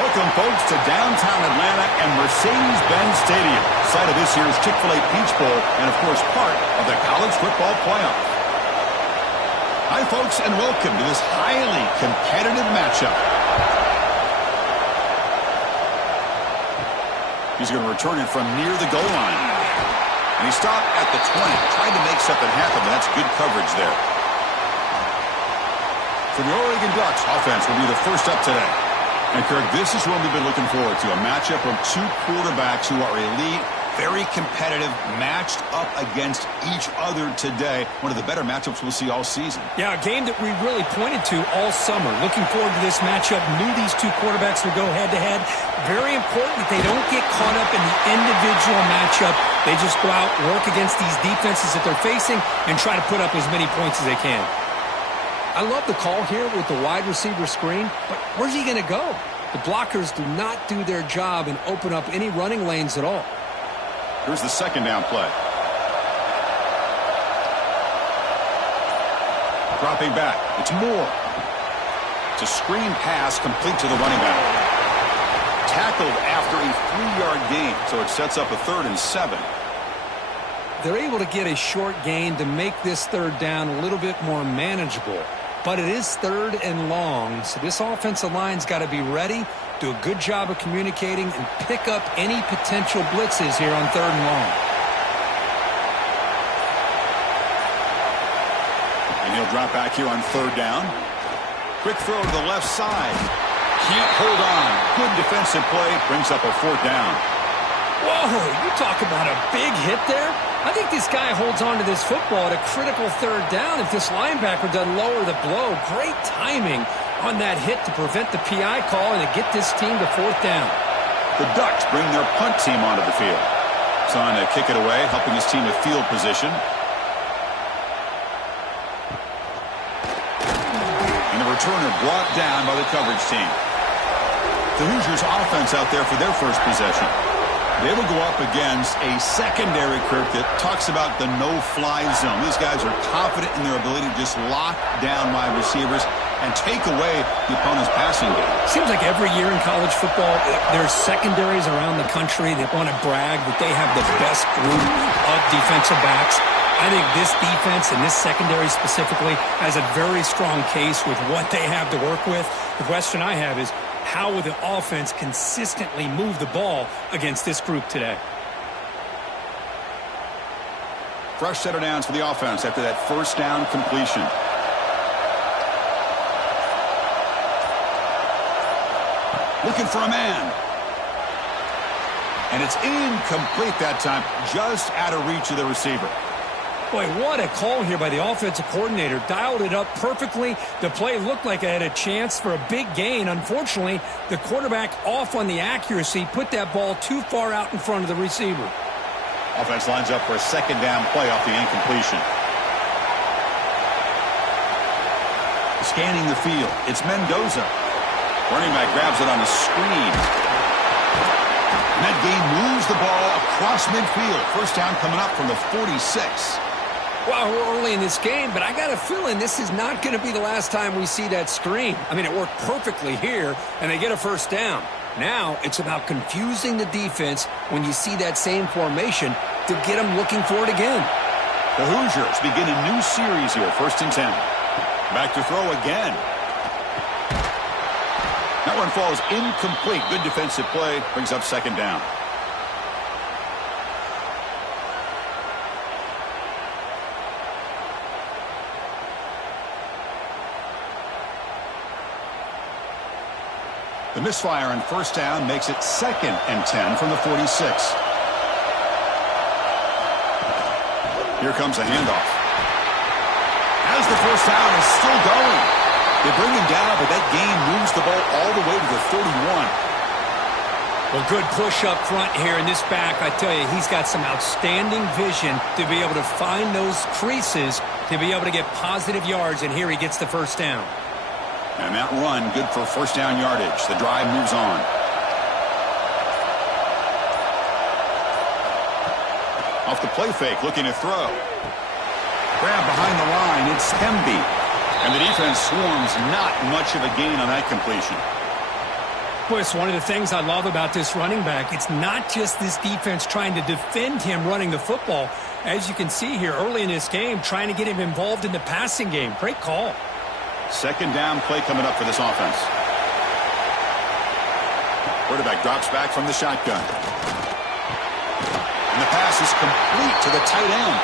Welcome, folks, to downtown Atlanta and Mercedes-Benz Stadium, site of this year's Chick-fil-A Peach Bowl and, of course, part of the college football playoff. Hi, folks, and welcome to this highly competitive matchup. He's going to return it from near the goal line. And he stopped at the 20, trying to make something happen, but that's good coverage there. For the Oregon Ducks, offense will be the first up today. And, Kirk, this is what we've been looking forward to, a matchup of two quarterbacks who are elite, very competitive, matched up against each other today. One of the better matchups we'll see all season. Yeah, a game that we really pointed to all summer. Looking forward to this matchup. Knew these two quarterbacks would go head-to-head. Very important that they don't get caught up in the individual matchup. They just go out, work against these defenses that they're facing, and try to put up as many points as they can. I love the call here with the wide receiver screen, but where's he going to go? The blockers do not do their job and open up any running lanes at all. Here's the second down play. Dropping back. It's Moore. It's a screen pass complete to the running back. Tackled after a 3-yard gain, so it sets up a 3rd and 7. They're able to get a short gain to make this third down a little bit more manageable. But it is 3rd and long, so this offensive line's got to be ready, do a good job of communicating, and pick up any potential blitzes here on 3rd and long. And he'll drop back here on 3rd down. Quick throw to the left side. Hold on. Good defensive play. Brings up a 4th down. Whoa, you talk about a big hit there. I think this guy holds on to this football at a critical 3rd down if this linebacker doesn't lower the blow. Great timing on that hit to prevent the PI call and to get this team to 4th down. The Ducks bring their punt team onto the field. Trying to kick it away, helping his team with field position. And the returner brought down by the coverage team. The Hoosiers offense out there for their first possession. They will go up against a secondary, Kirk, that talks about the no-fly zone. These guys are confident in their ability to just lock down wide receivers and take away the opponent's passing game. Seems like every year in college football, there's secondaries around the country that want to brag that they have the best group of defensive backs. I think this defense and this secondary specifically has a very strong case with what they have to work with. The question I have is, how will the offense consistently move the ball against this group today? Fresh set of downs for the offense after that first down completion. Looking for a man. And it's incomplete that time, just out of reach of the receiver. Boy, what a call here by the offensive coordinator. Dialed it up perfectly. The play looked like it had a chance for a big gain. Unfortunately, the quarterback off on the accuracy, put that ball too far out in front of the receiver. Offense lines up for a second down play off the incompletion. Scanning the field. It's Mendoza. Running back grabs it on the screen. And that game moves the ball across midfield. First down coming up from the 46. Well, we're early in this game, but I got a feeling this is not going to be the last time we see that screen. I mean, it worked perfectly here, and they get a first down. Now it's about confusing the defense when you see that same formation to get them looking for it again. The Hoosiers begin a new series here, 1st and 10. Back to throw again. That one falls incomplete. Good defensive play. Brings up 2nd down. The misfire on 1st down makes it 2nd and 10 from the 46. Here comes a handoff. As the first down is still going. They bring him down, but that gain moves the ball all the way to the 31. Well, good push up front here in this back. I tell you, he's got some outstanding vision to be able to find those creases to be able to get positive yards, and here he gets the first down. And that run, good for first down yardage. The drive moves on. Off the play fake, looking to throw. Grab behind the line, it's Hemby. And the defense swarms, not much of a gain on that completion. Well, it's one of the things I love about this running back. It's not just this defense trying to defend him running the football. As you can see here early in this game, trying to get him involved in the passing game. Great call. Second down play coming up for this offense. Quarterback drops back from the shotgun. And the pass is complete to the tight end.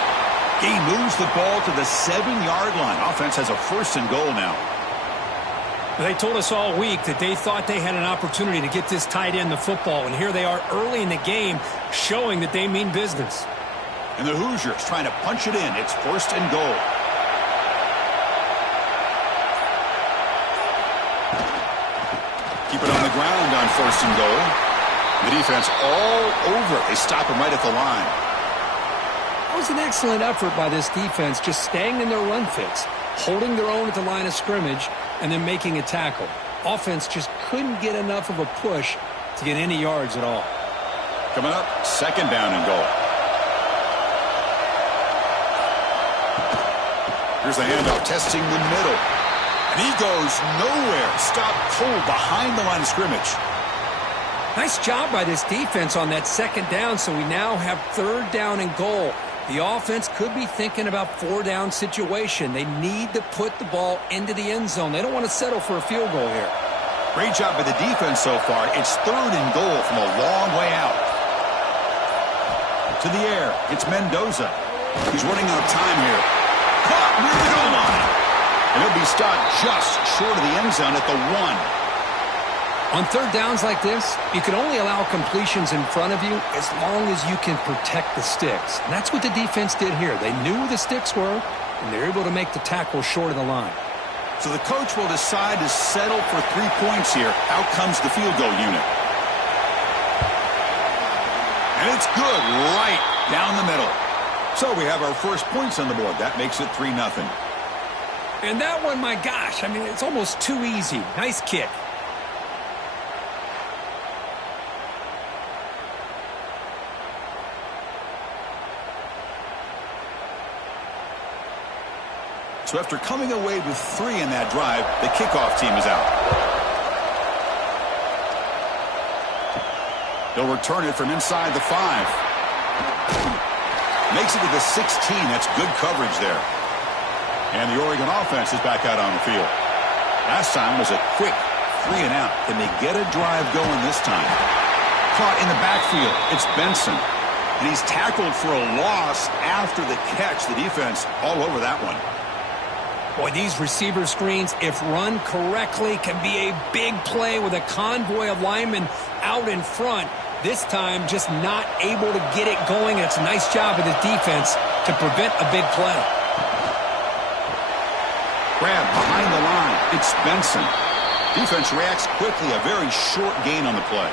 He moves the ball to the 7-yard line. Offense has a 1st and goal now. They told us all week that they thought they had an opportunity to get this tight end the football, and here they are early in the game showing that they mean business. And the Hoosiers trying to punch it in. It's 1st and goal. Keep it on the ground on 1st and goal. The defense all over it. They stop him right at the line. That was an excellent effort by this defense, just staying in their run fits, holding their own at the line of scrimmage, and then making a tackle. Offense just couldn't get enough of a push to get any yards at all. Coming up, 2nd down and goal. Here's the handoff, testing the middle. And he goes nowhere. Stop cold behind the line of scrimmage. Nice job by this defense on that 2nd down, so we now have 3rd down and goal. The offense could be thinking about 4-down situation. They need to put the ball into the end zone. They don't want to settle for a field goal here. Great job by the defense so far. It's 3rd and goal from a long way out. To the air. It's Mendoza. He's running out of time here. Caught near the goal line. And he'll be stopped just short of the end zone at the 1. On 3rd downs like this, you can only allow completions in front of you as long as you can protect the sticks. And that's what the defense did here. They knew where the sticks were, and they're able to make the tackle short of the line. So the coach will decide to settle for 3 points here. Out comes the field goal unit. And it's good right down the middle. So we have our first points on the board. That makes it 3-0. And that one, my gosh, I mean, it's almost too easy. Nice kick. So after coming away with 3 in that drive, the kickoff team is out. They'll return it from inside the 5. Makes it to the 16. That's good coverage there. And the Oregon offense is back out on the field. Last time was a quick 3 and out. Can they get a drive going this time? Caught in the backfield. It's Benson. And he's tackled for a loss after the catch. The defense all over that one. Boy, these receiver screens, if run correctly, can be a big play with a convoy of linemen out in front. This time, just not able to get it going. It's a nice job of the defense to prevent a big play. Grab behind the line. It's Benson. Defense reacts quickly. A very short gain on the play.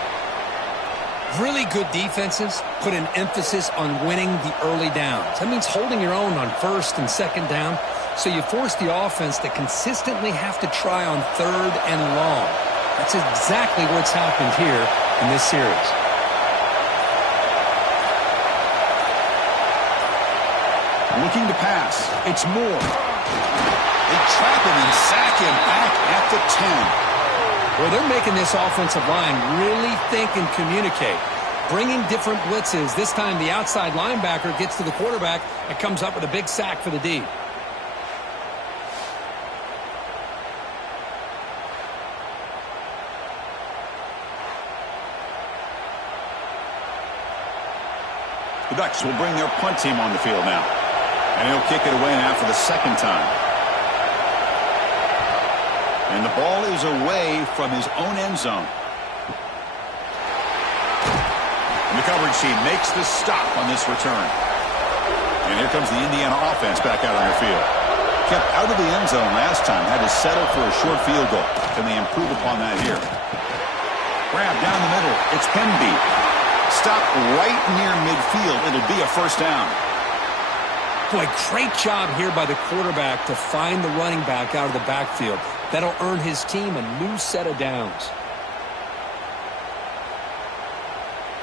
Really good defenses put an emphasis on winning the early downs. That means holding your own on 1st and 2nd down. So you force the offense to consistently have to try on 3rd and long. That's exactly what's happened here in this series. Looking to pass. It's Moore. They trap him and sack him back at the 10. Well, they're making this offensive line really think and communicate. Bringing different blitzes. This time the outside linebacker gets to the quarterback and comes up with a big sack for the D. The Ducks will bring their punt team on the field now. And he'll kick it away now for the 2nd time. And the ball is away from his own end zone. And the coverage team makes the stop on this return. And here comes the Indiana offense back out on the field. Kept out of the end zone last time. Had to settle for a short field goal. Can they improve upon that here? Grab down the middle. It's Penby. Stop right near midfield. It'll be a 1st down. Boy, great job here by the quarterback to find the running back out of the backfield. That'll earn his team a new set of downs.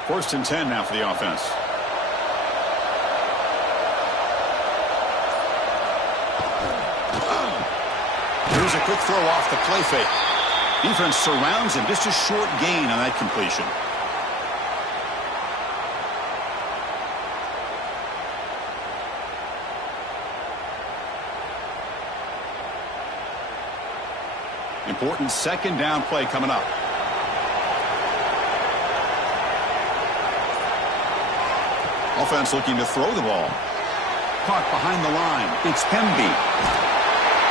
1st and 10 now for the offense. Here's a quick throw off the play fake. Defense surrounds him. Just a short gain on that completion. Important second down play coming up. Offense looking to throw the ball. Caught behind the line. It's Hemby.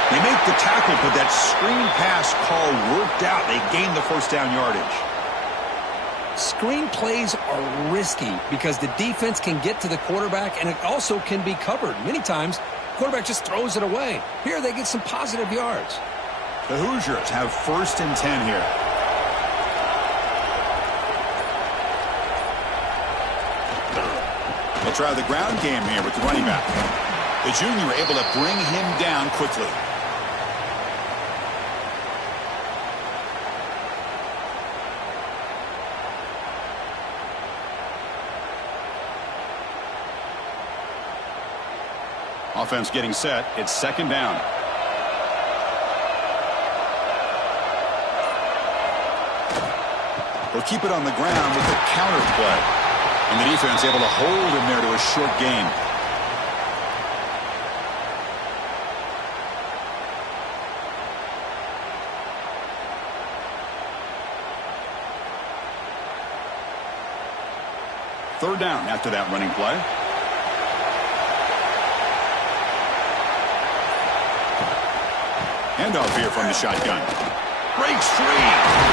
They make the tackle, but that screen pass call worked out. They gained the first down yardage. Screen plays are risky because the defense can get to the quarterback, and it also can be covered. Many times, the quarterback just throws it away. Here, they get some positive yards. The Hoosiers have 1st and 10 here. They'll try the ground game here with the running back. The junior able to bring him down quickly. Offense getting set. It's second down. They'll keep it on the ground with the counter play. And the defense able to hold him there to a short gain. Third down after that running play. Handoff here from the shotgun. Breaks free.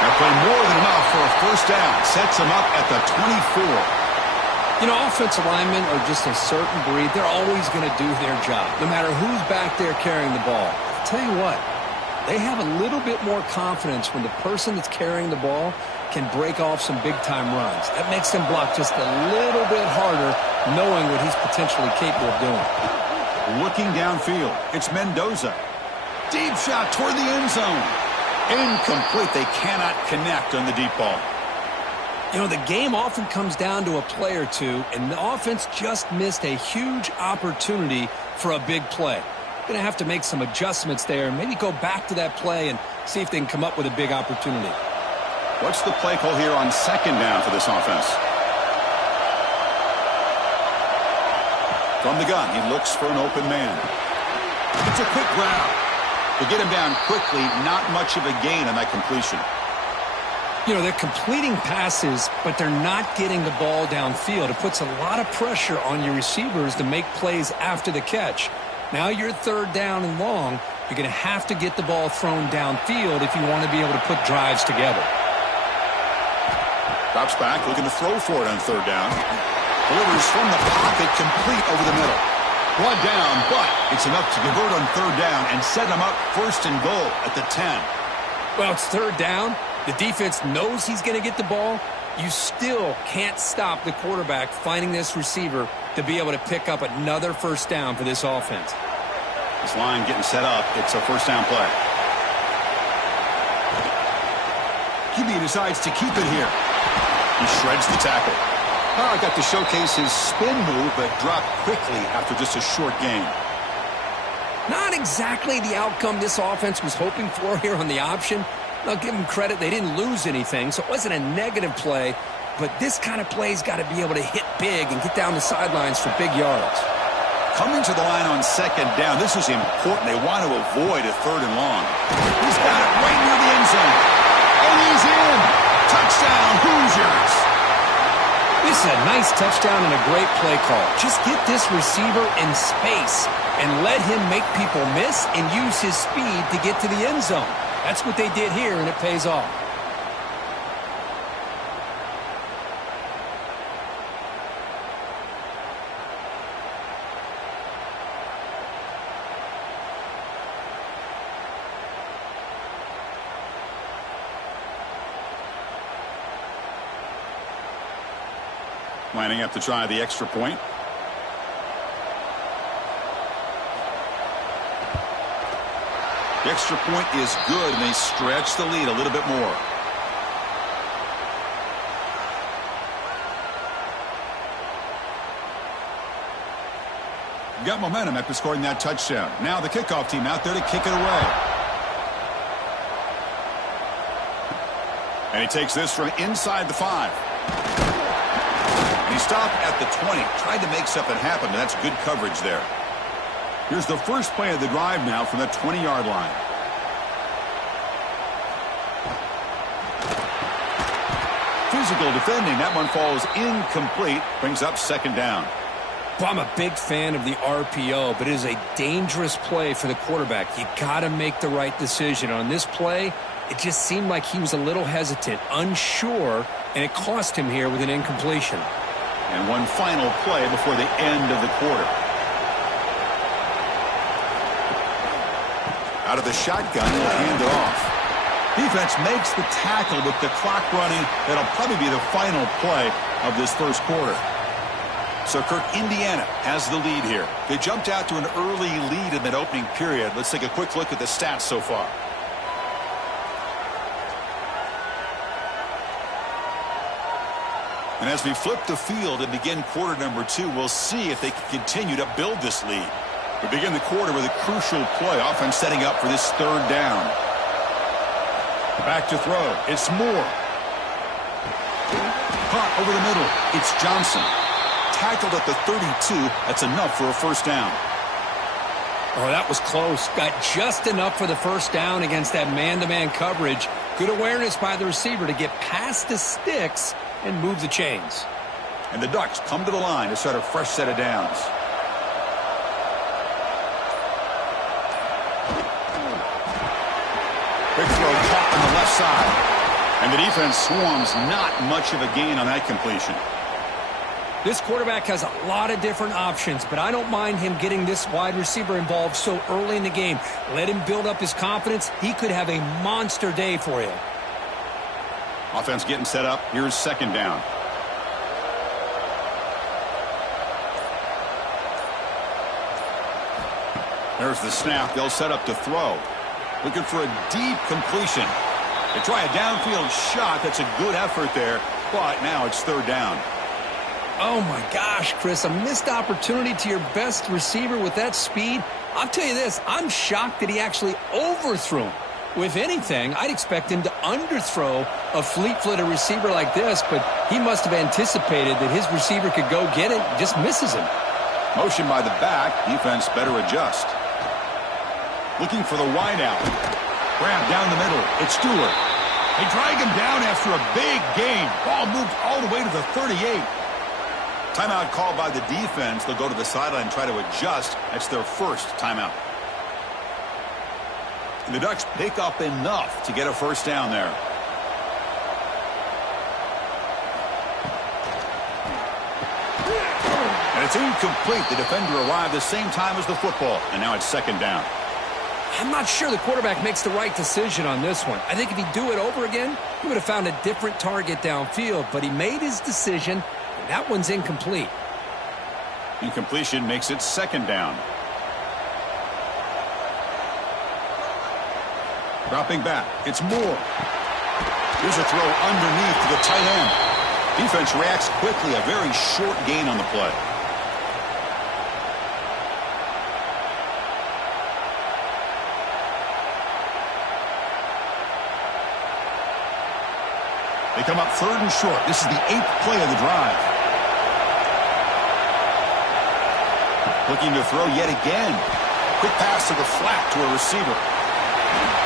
That play more than enough for a first down. Sets him up at the 24. You know, offensive linemen are just a certain breed. They're always going to do their job, no matter who's back there carrying the ball. I'll tell you what, they have a little bit more confidence when the person that's carrying the ball can break off some big-time runs. That makes them block just a little bit harder, knowing what he's potentially capable of doing. Looking downfield, it's Mendoza. Deep shot toward the end zone. Incomplete. They cannot connect on the deep ball. You know, the game often comes down to a play or two, and the offense just missed a huge opportunity for a big play. Going to have to make some adjustments there and maybe go back to that play and see if they can come up with a big opportunity. What's the play call here on second down for this offense? From the gun, he looks for an open man. It's a quick grab. To get him down quickly, not much of a gain on that completion. You know, they're completing passes, but they're not getting the ball downfield. It puts a lot of pressure on your receivers to make plays after the catch. Now you're third down and long. You're going to have to get the ball thrown downfield if you want to be able to put drives together. Drops back, looking to throw for it on third down. Delivers from the pocket, complete over the middle. Brought down, but it's enough to convert on third down and set him up 1st and goal at the 10. Well, it's third down. The defense knows he's going to get the ball. You still can't stop the quarterback finding this receiver to be able to pick up another first down for this offense. This line getting set up. It's a first down play. QB decides to keep it here. He shreds the tackle. Power got to showcase his spin move, but dropped quickly after just a short gain. Not exactly the outcome this offense was hoping for here on the option. I'll give them credit. They didn't lose anything, so it wasn't a negative play. But this kind of play's got to be able to hit big and get down the sidelines for big yards. Coming to the line on second down, this is important. They want to avoid a third and long. He's got it right near the end zone. And he's in. Touchdown, Hoosiers. This is a nice touchdown and a great play call. Just get this receiver in space and let him make people miss and use his speed to get to the end zone. That's what they did here, and it pays off. Lining up to try the extra point. The extra point is good, and they stretch the lead a little bit more. Got momentum after scoring that touchdown. Now the kickoff team out there to kick it away. And he takes this from inside the 5. And he stopped at the 20. Tried to make something happen, but that's good coverage there. Here's the first play of the drive now from the 20-yard line. Physical defending. That one falls incomplete. Brings up second down. Well, I'm a big fan of the RPO, but it is a dangerous play for the quarterback. You got to make the right decision. On this play, it just seemed like he was a little hesitant, unsure, and it cost him here with an incompletion. And one final play before the end of the quarter. Out of the shotgun, he'll hand it off. Defense makes the tackle with the clock running. That'll probably be the final play of this first quarter. So, Kirk, Indiana has the lead here. They jumped out to an early lead in that opening period. Let's take a quick look at the stats so far. And as we flip the field and begin quarter number 2, we'll see if they can continue to build this lead. We begin the quarter with a crucial play. Offense setting up for this third down. Back to throw. It's Moore. Caught over the middle. It's Johnson. Tackled at the 32. That's enough for a first down. Oh, that was close. Got just enough for the first down against that man-to-man coverage. Good awareness by the receiver to get past the sticks and move the chains. And the Ducks come to the line to start a fresh set of downs. Big throw caught on the left side. And the defense swarms. Not much of a gain on that completion. This quarterback has a lot of different options, but I don't mind him getting this wide receiver involved so early in the game. Let him build up his confidence. He could have a monster day for you. Offense getting set up. Here's second down. There's the snap. They'll set up to throw. Looking for a deep completion. They try a downfield shot. That's a good effort there, but now it's third down. Oh, my gosh, Chris, a missed opportunity to your best receiver with that speed. I'll tell you this, I'm shocked that he actually overthrew him. If anything, I'd expect him to underthrow a fleet-footed receiver like this, but he must have anticipated that his receiver could go get it and just misses him. Motion by the back. Defense better adjust. Looking for the wideout. Grab down the middle. It's Stewart. They drag him down after a big gain. Ball moved all the way to the 38. Timeout called by the defense. They'll go to the sideline and try to adjust. That's their first timeout. And the Ducks pick up enough to get a first down there. And it's incomplete. The defender arrived the same time as the football. And now it's second down. I'm not sure the quarterback makes the right decision on this one. I think if he'd do it over again, he would have found a different target downfield. But he made his decision. That one's incomplete. Incompletion makes it second down. Dropping back. It's Moore. Here's a throw underneath to the tight end. Defense reacts quickly. A very short gain on the play. They come up third and short. This is the 8th play of the drive. Looking to throw yet again. Quick pass to the flat to a receiver.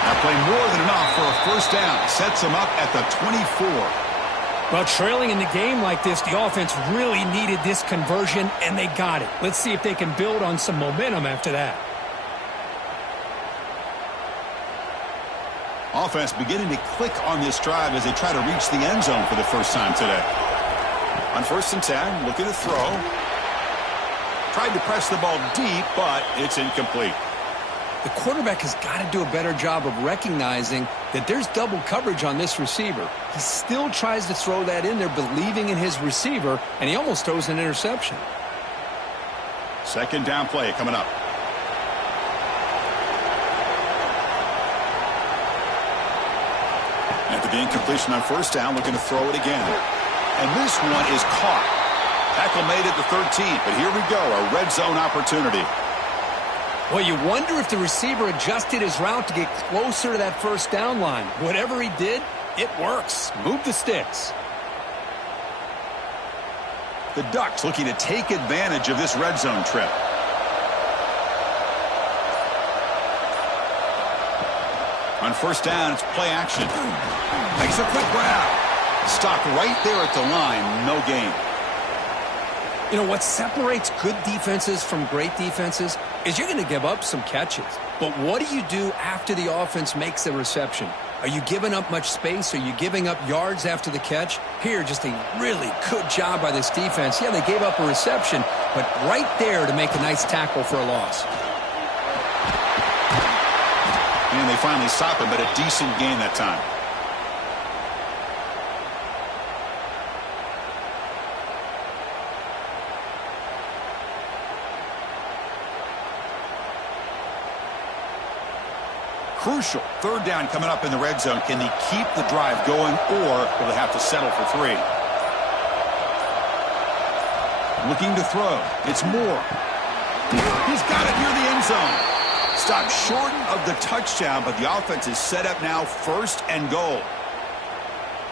That play more than enough for a first down. Sets them up at the 24. Well, trailing in the game like this, the offense really needed this conversion, and they got it. Let's see if they can build on some momentum after that. Offense beginning to click on this drive as they try to reach the end zone for the first time today. On 1st and 10, looking to throw. Tried to press the ball deep, but it's incomplete. The quarterback has got to do a better job of recognizing that there's double coverage on this receiver. He still tries to throw that in there, believing in his receiver, and he almost throws an interception. Second down play coming up. After the incompletion on first down, looking to throw it again. And this one is caught. Tackle made at the 13, but here we go, a red zone opportunity. Well, you wonder if the receiver adjusted his route to get closer to that first down line. Whatever he did, It works. Move the sticks. The Ducks looking to take advantage of this red zone trip. On first down, it's play action. Makes a quick grab. Stopped right there at the line. No gain. You know, what separates good defenses from great defenses is you're going to give up some catches. But what do you do after the offense makes a reception? Are you giving up much space? Are you giving up yards after the catch? Here, just a really good job by this defense. Yeah, they gave up a reception, but right there to make a nice tackle for a loss. And they finally stop him, but a decent gain that time. Crucial. Third down coming up in the red zone. Can they keep the drive going, or will they have to settle for 3? Looking to throw. It's Moore. He's got it near the end zone. Stopped short of the touchdown, but the offense is set up now 1st and goal.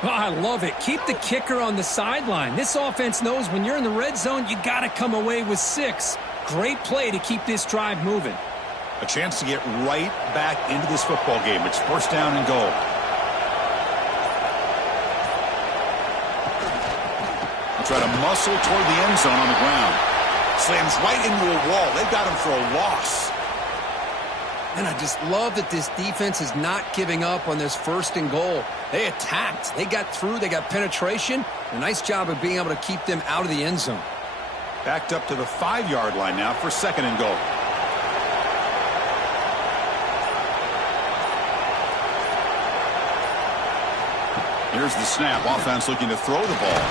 Oh, I love it. Keep the kicker on the sideline. This offense knows when you're in the red zone, you got to come away with 6. Great play to keep this drive moving. A chance to get right back into this football game. It's 1st down and goal. They'll try to muscle toward the end zone on the ground. Slams right into a wall. They've got him for a loss. And I just love that this defense is not giving up on this 1st and goal. They attacked. They got through. They got penetration. A nice job of being able to keep them out of the end zone. Backed up to the 5-yard line now for 2nd and goal. Here's the snap. Offense looking to throw the ball.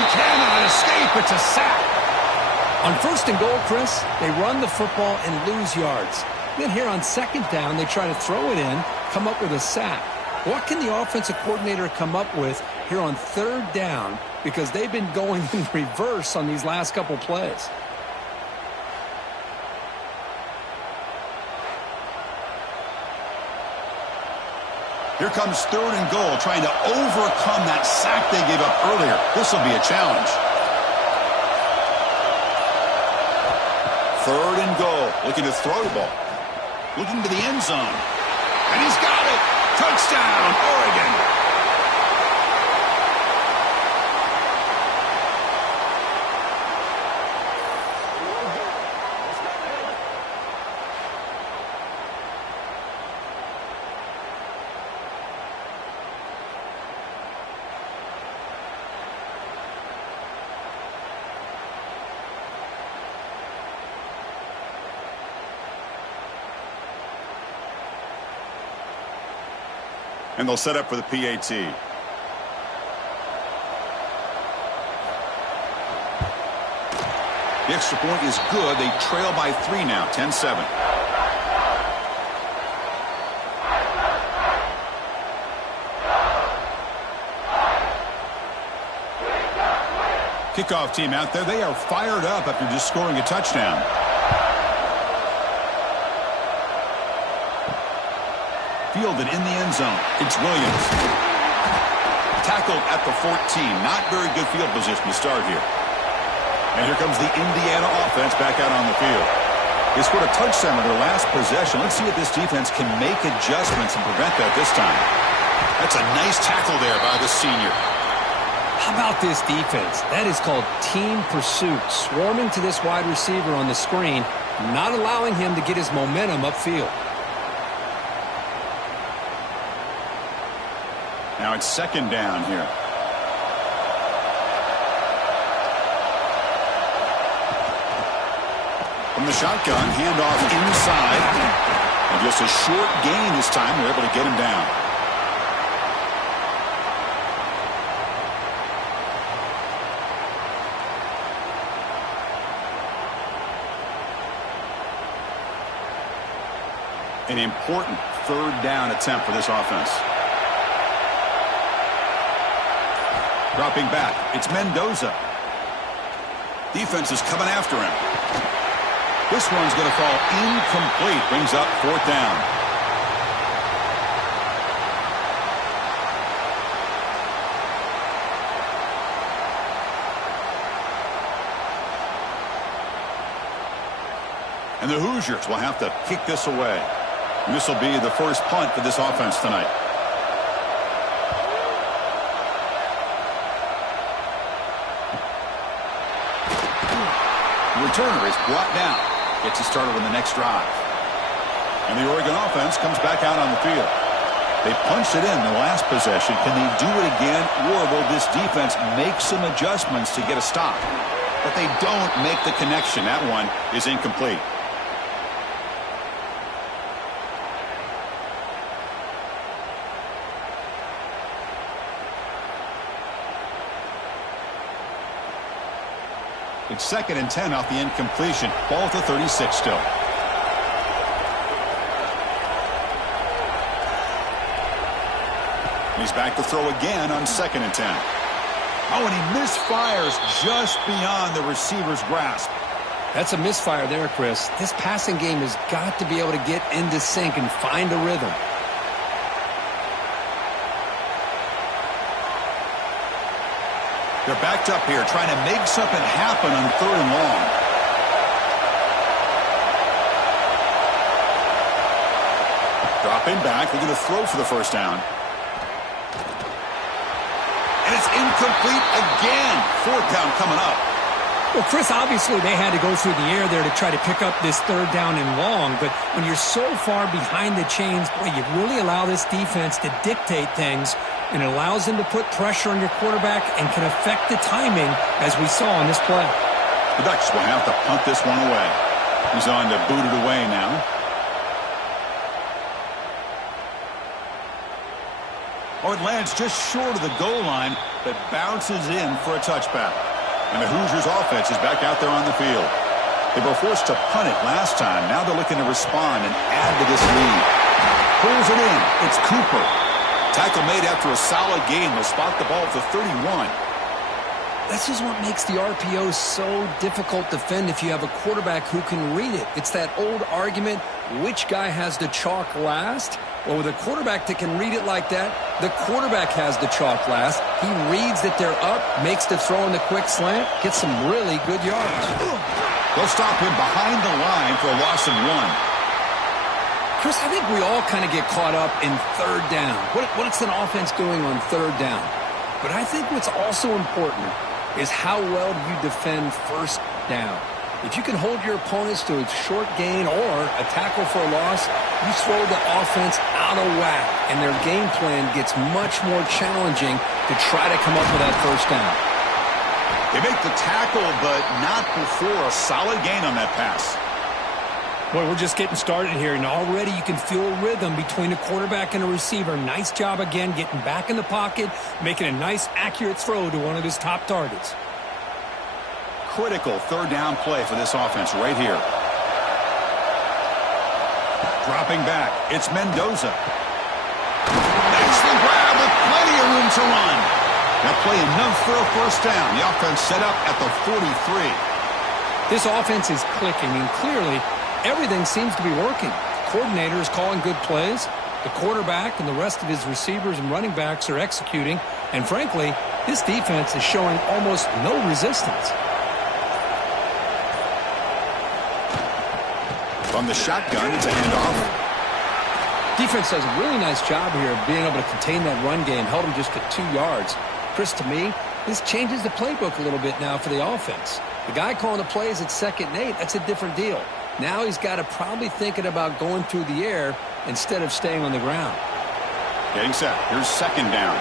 He cannot escape. It's a sack. On 1st and goal, Chris, they run the football and lose yards. Then here on 2nd down, they try to throw it in, come up with a sack. What can the offensive coordinator come up with here on 3rd down? Because they've been going in reverse on these last couple plays. Here comes 3rd and goal, trying to overcome that sack they gave up earlier. This will be a challenge. 3rd and goal, looking to throw the ball. Looking to the end zone. And he's got it. Touchdown, Oregon. And they'll set up for the PAT. The extra point is good. They trail by 3 now, 10-7. Kickoff team out there. They are fired up after just scoring a touchdown. Fielded in the end zone. It's Williams. Tackled at the 14. Not very good field position to start here. And here comes the Indiana offense back out on the field. They scored a touchdown on their last possession. Let's see if this defense can make adjustments and prevent that this time. That's a nice tackle there by the senior. How about this defense? That is called team pursuit. Swarming to this wide receiver on the screen, not allowing him to get his momentum upfield. Now it's 2nd down here. From the shotgun, handoff inside. And just a short gain this time. They're able to get him down. An important 3rd down attempt for this offense. Dropping back, it's Mendoza. Defense is coming after him. This one's going to fall incomplete. Brings up 4th down. And the Hoosiers will have to kick this away. And this will be the first punt for this offense tonight. The returner is brought down. Gets you started on the next drive. And the Oregon offense comes back out on the field. They punched it in the last possession. Can they do it again, or will this defense make some adjustments to get a stop? But they don't make the connection. That one is incomplete. It's 2nd and 10 off the incompletion. Ball to 36 still. He's back to throw again on 2nd and 10. Oh, and he misfires just beyond the receiver's grasp. That's a misfire there, Chris. This passing game has got to be able to get into sync and find a rhythm. They're backed up here trying to make something happen on 3rd and long. Dropping back, looking to throw for the first down. And it's incomplete again. 4th down coming up. Well, Chris, obviously they had to go through the air there to try to pick up this 3rd down and long, but when you're so far behind the chains, boy, you really allow this defense to dictate things, and it allows them to put pressure on your quarterback and can affect the timing, as we saw on this play. The Ducks will have to punt this one away. He's on to boot it away now. Oh, it lands just short of the goal line, but bounces in for a touchback. And the Hoosiers offense is back out there on the field. They were forced to punt it last time. Now they're looking to respond and add to this lead. Pulls it in. It's Cooper. Tackle made after a solid gain. They'll spot the ball at the 31. This is what makes the RPO so difficult to defend if you have a quarterback who can read it. It's that old argument, which guy has the chalk last? Well, with a quarterback that can read it like that, the quarterback has the chalk last. He reads that they're up, makes the throw in the quick slant, gets some really good yards. They'll stop him behind the line for a loss of 1. Chris, I think we all kind of get caught up in 3rd down. What's an offense doing on 3rd down? But I think what's also important is how well do you defend 1st down. If you can hold your opponents to a short gain or a tackle for a loss, you throw the offense out of whack, and their game plan gets much more challenging to try to come up with that 1st down. They make the tackle, but not before a solid gain on that pass. Boy, we're just getting started here, and already you can feel a rhythm between the quarterback and the receiver. Nice job again getting back in the pocket, making a nice, accurate throw to one of his top targets. Critical 3rd down play for this offense right here. Dropping back, it's Mendoza. Makes the grab with plenty of room to run. That play enough for a 1st down. The offense set up at the 43. This offense is clicking, and clearly everything seems to be working. The coordinator is calling good plays. The quarterback and the rest of his receivers and running backs are executing. And frankly, this defense is showing almost no resistance. From the shotgun, it's a handoff. Defense does a really nice job here of being able to contain that run game, held him just at 2 yards. Chris, to me, this changes the playbook a little bit now for the offense. The guy calling the plays at 2nd and 8, that's a different deal. Now he's got to probably thinking about going through the air instead of staying on the ground. Getting set. Here's 2nd down.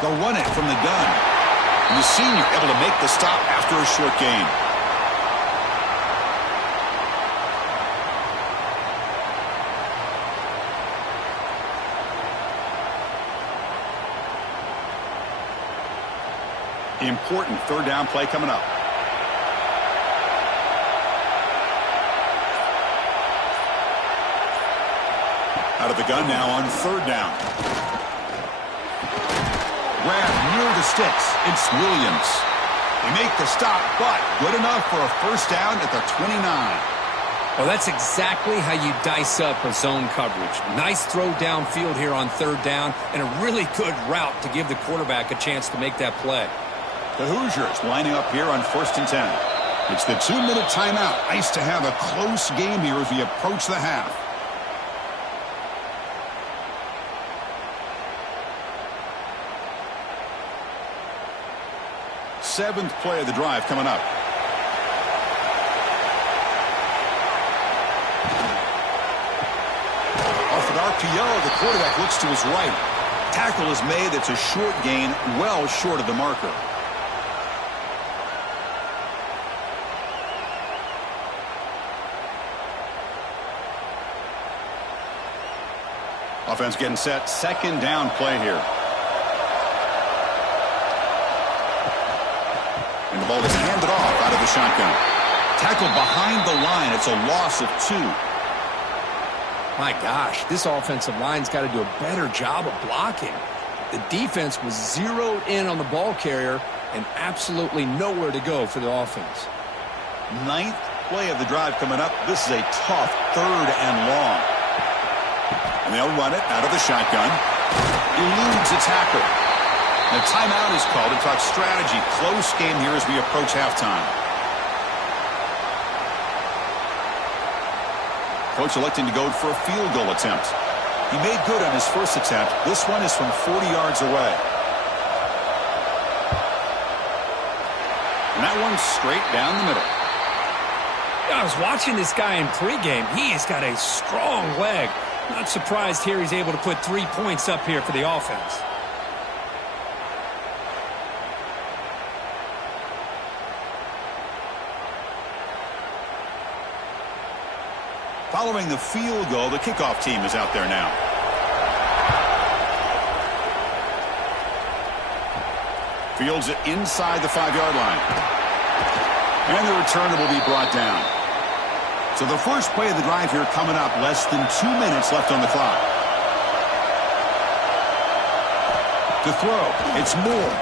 They'll run it from the gun. And the senior able to make the stop after a short gain. Important 3rd down play coming up. Out of the gun now on 3rd down. Grab near the sticks. It's Williams. They make the stop, but good enough for a 1st down at the 29. Well, that's exactly how you dice up a zone coverage. Nice throw downfield here on 3rd down, and a really good route to give the quarterback a chance to make that play. The Hoosiers lining up here on 1st and 10. It's the 2-minute timeout. Nice to have a close game here as we approach the half. Seventh play of the drive coming up. Off an RPO, the quarterback looks to his right. Tackle is made. It's a short gain, well short of the marker. Offense getting set. 2nd down play here. And the ball is handed off out of the shotgun. Tackle behind the line. It's a loss of 2. My gosh, this offensive line's got to do a better job of blocking. The defense was zeroed in on the ball carrier and absolutely nowhere to go for the offense. 9th play of the drive coming up. This is a tough 3rd and long. And they'll run it out of the shotgun. Eludes a tackle. The timeout is called to talk strategy. Close game here as we approach halftime. Coach electing to go for a field goal attempt. He made good on his first attempt. This one is from 40 yards away. And that one's straight down the middle. I was watching this guy in pregame. He has got a strong leg. Not surprised here he's able to put 3 points up here for the offense. Following the field goal, the kickoff team is out there now. Fields it inside the 5-yard line. And the returner will be brought down. So the first play of the drive here coming up. Less than 2 minutes left on the clock. To throw, it's Moore.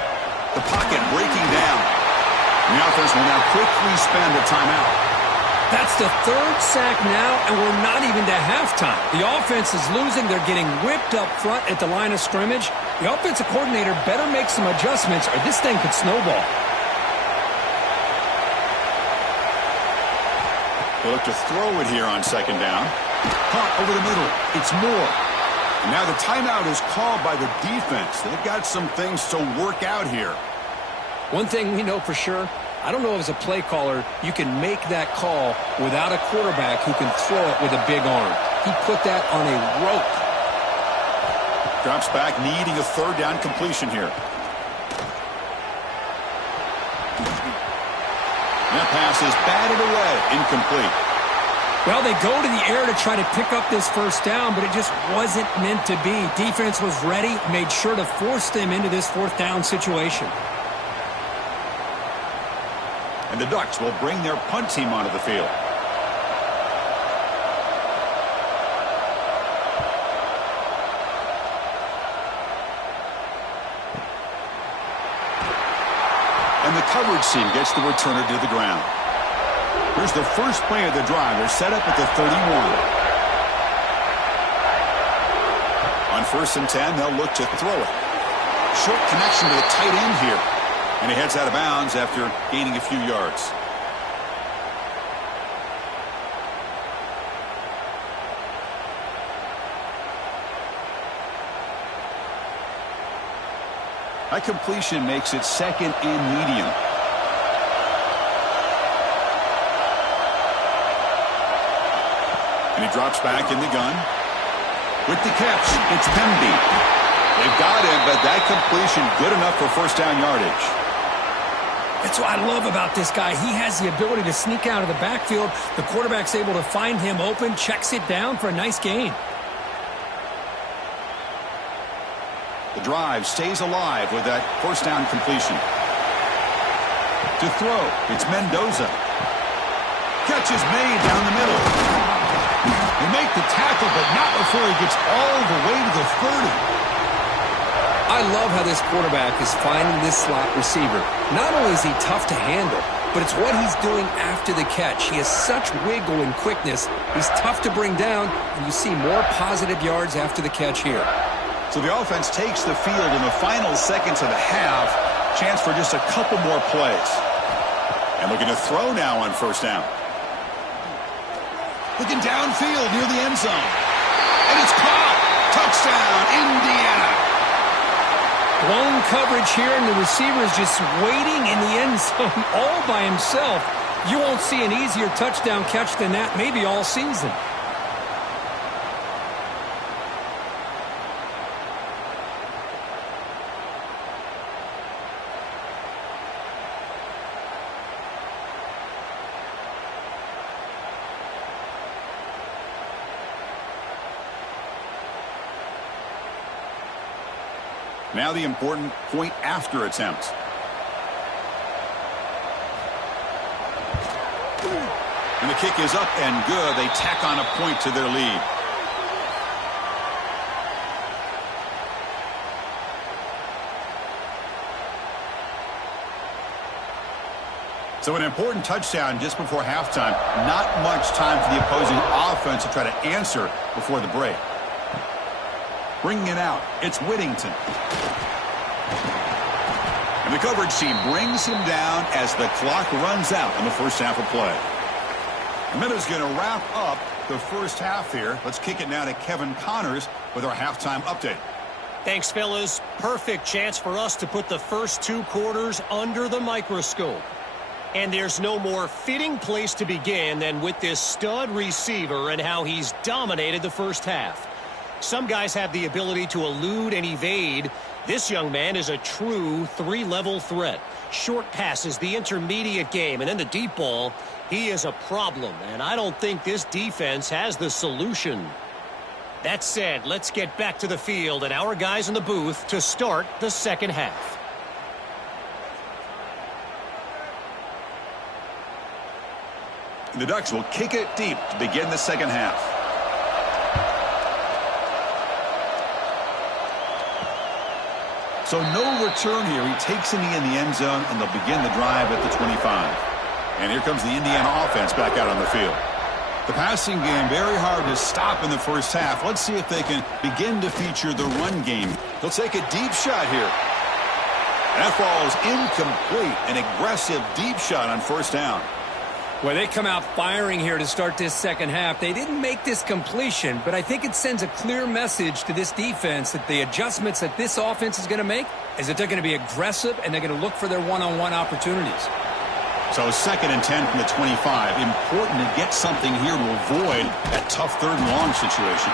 The pocket breaking down. And the offense will now quickly spend a timeout. That's the 3rd sack now, and we're not even to halftime. The offense is losing. They're getting whipped up front at the line of scrimmage. The offensive coordinator better make some adjustments or this thing could snowball. They'll look to throw it here on 2nd down. Caught over the middle. It's Moore. And now the timeout is called by the defense. They've got some things to work out here. One thing we know for sure, I don't know if as a play caller you can make that call without a quarterback who can throw it with a big arm. He put that on a rope. Drops back, needing a 3rd down completion here. That pass is batted away, incomplete. Well, they go to the air to try to pick up this 1st down, but it just wasn't meant to be. Defense was ready, made sure to force them into this 4th down situation. And the Ducks will bring their punt team onto the field. And the coverage team gets the returner to the ground. Here's the first play of the drive. They're set up at the 31. On 1st and 10, they'll look to throw it. Short connection to the tight end here. And he heads out of bounds after gaining a few yards. That completion makes it 2nd and medium. And he drops back in the gun. With the catch, it's Pemby. They've got him, but that completion good enough for 1st down yardage. That's what I love about this guy. He has the ability to sneak out of the backfield. The quarterback's able to find him open, checks it down for a nice gain. The drive stays alive with that 1st down completion. To throw, it's Mendoza. Catch is made down the middle. They make the tackle, but not before he gets all the way to the 30. I love how this quarterback is finding this slot receiver. Not only is he tough to handle, but it's what he's doing after the catch. He has such wiggle and quickness. He's tough to bring down, and you see more positive yards after the catch here. So the offense takes the field in the final seconds of the half. Chance for just a couple more plays. And looking to throw now on first down. Looking downfield near the end zone. And it's caught. Touchdown, Indiana. Blown coverage here, and the receiver is just waiting in the end zone all by himself. You won't see an easier touchdown catch than that maybe all season. Now the important point after attempt. And the kick is up and good. They tack on a point to their lead. So an important touchdown just before halftime. Not much time for the opposing offense to try to answer before the break. Bringing it out, it's Whittington. And the coverage team brings him down as the clock runs out in the first half of play. Minuta's going to wrap up the first half here. Let's kick it now to Kevin Connors with our halftime update. Thanks, fellas. Perfect chance for us to put the first 2 quarters under the microscope. And there's no more fitting place to begin than with this stud receiver and how he's dominated the first half. Some guys have the ability to elude and evade. This young man is a true 3-level threat. Short passes, the intermediate game, and then the deep ball. He is a problem, and I don't think this defense has the solution. That said, let's get back to the field and our guys in the booth to start the second half. The Ducks will kick it deep to begin the second half. So no return here. He takes it in the end zone, and they'll begin the drive at the 25. And here comes the Indiana offense back out on the field. The passing game, very hard to stop in the first half. Let's see if they can begin to feature the run game. They'll take a deep shot here. That falls incomplete. An aggressive deep shot on first down. Well, they come out firing here to start this second half. They didn't make this completion, but I think it sends a clear message to this defense that the adjustments that this offense is going to make is that they're going to be aggressive and they're going to look for their one-on-one opportunities. So 2nd and 10 from the 25. Important to get something here to avoid that tough 3rd and long situation.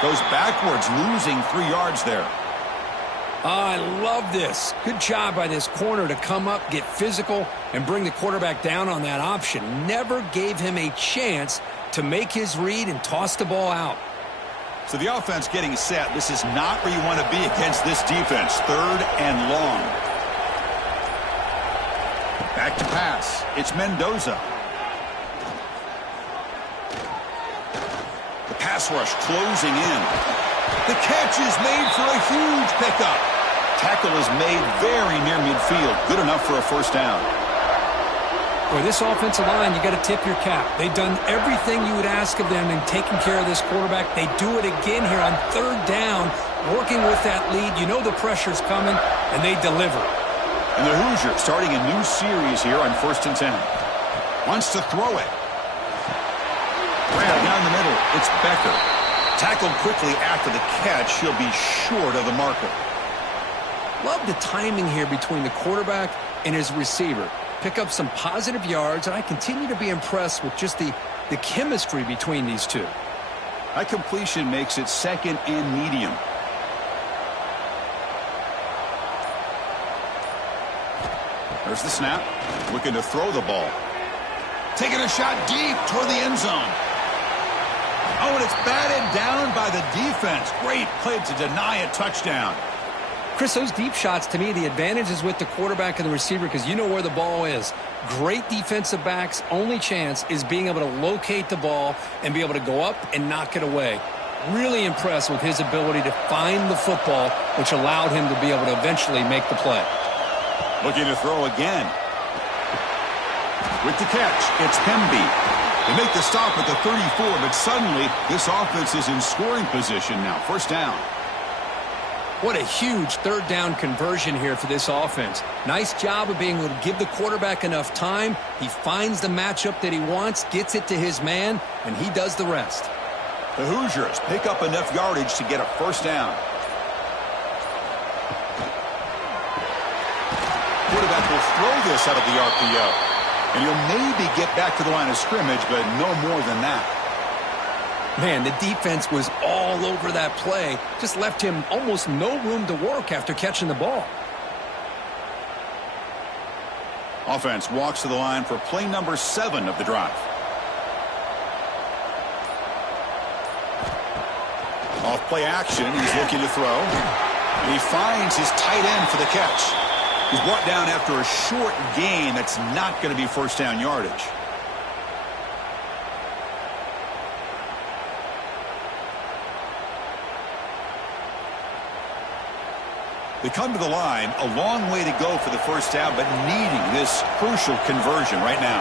Goes backwards, losing 3 yards there. I love this. Good job by this corner to come up, get physical, and bring the quarterback down on that option. Never gave him a chance to make his read and toss the ball out. So the offense getting set. This is not where you want to be against this defense. 3rd and long. Back to pass. It's Mendoza. The pass rush closing in. The catch is made for a huge pickup. Tackle is made very near midfield. Good enough for a first down. Boy, this offensive line, you got to tip your cap. They've done everything you would ask of them in taking care of this quarterback. They do it again here on 3rd down, working with that lead. You know the pressure's coming, and they deliver. And the Hoosiers starting a new series here on 1st and 10. Wants to throw it. Right down the middle, it's Becker. Tackled quickly after the catch. He'll be short of the marker. Love the timing here between the quarterback and his receiver. Pick up some positive yards, and I continue to be impressed with just the chemistry between these two. That completion makes it 2nd and medium. There's the snap. Looking to throw the ball. Taking a shot deep toward the end zone. Oh, and it's batted down by the defense. Great play to deny a touchdown. Chris, those deep shots, to me, the advantage is with the quarterback and the receiver because you know where the ball is. Great defensive backs, only chance is being able to locate the ball and be able to go up and knock it away. Really impressed with his ability to find the football, which allowed him to be able to eventually make the play. Looking to throw again. With the catch, it's Hemby. They make the stop at the 34, but suddenly this offense is in scoring position now. First down. What a huge third down conversion here for this offense. Nice job of being able to give the quarterback enough time. He finds the matchup that he wants, gets it to his man, and he does the rest. The Hoosiers pick up enough yardage to get a first down. Quarterback will throw this out of the RPO. And he'll maybe get back to the line of scrimmage, but no more than that. Man, the defense was all over that play. Just left him almost no room to work after catching the ball. Offense walks to the line for play number 7 of the drive. Off play action, he's looking to throw. And he finds his tight end for the catch. He's brought down after a short gain that's not going to be first down yardage. They come to the line, a long way to go for the first down, but needing this crucial conversion right now.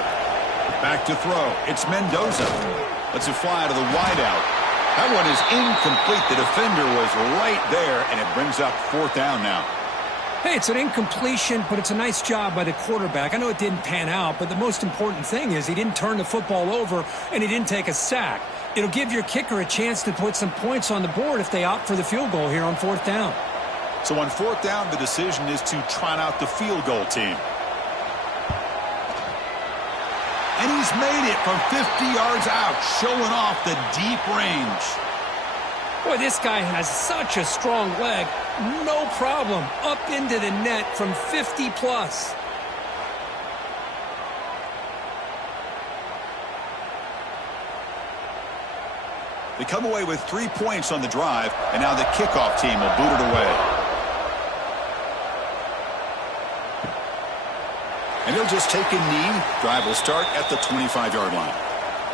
Back to throw. It's Mendoza. Lets it fly to the wideout. That one is incomplete. The defender was right there, and it brings up fourth down now. Hey, it's an incompletion, but it's a nice job by the quarterback. I know it didn't pan out, but the most important thing is he didn't turn the football over and he didn't take a sack. It'll give your kicker a chance to put some points on the board if they opt for the field goal here on fourth down. So on fourth down, the decision is to trot out the field goal team. And he's made it from 50 yards out, showing off the deep range. Boy, this guy has such a strong leg. No problem. Up into the net from 50 plus. They come away with 3 points on the drive, and now the kickoff team will boot it away. And they'll just take a knee. Drive will start at the 25-yard line.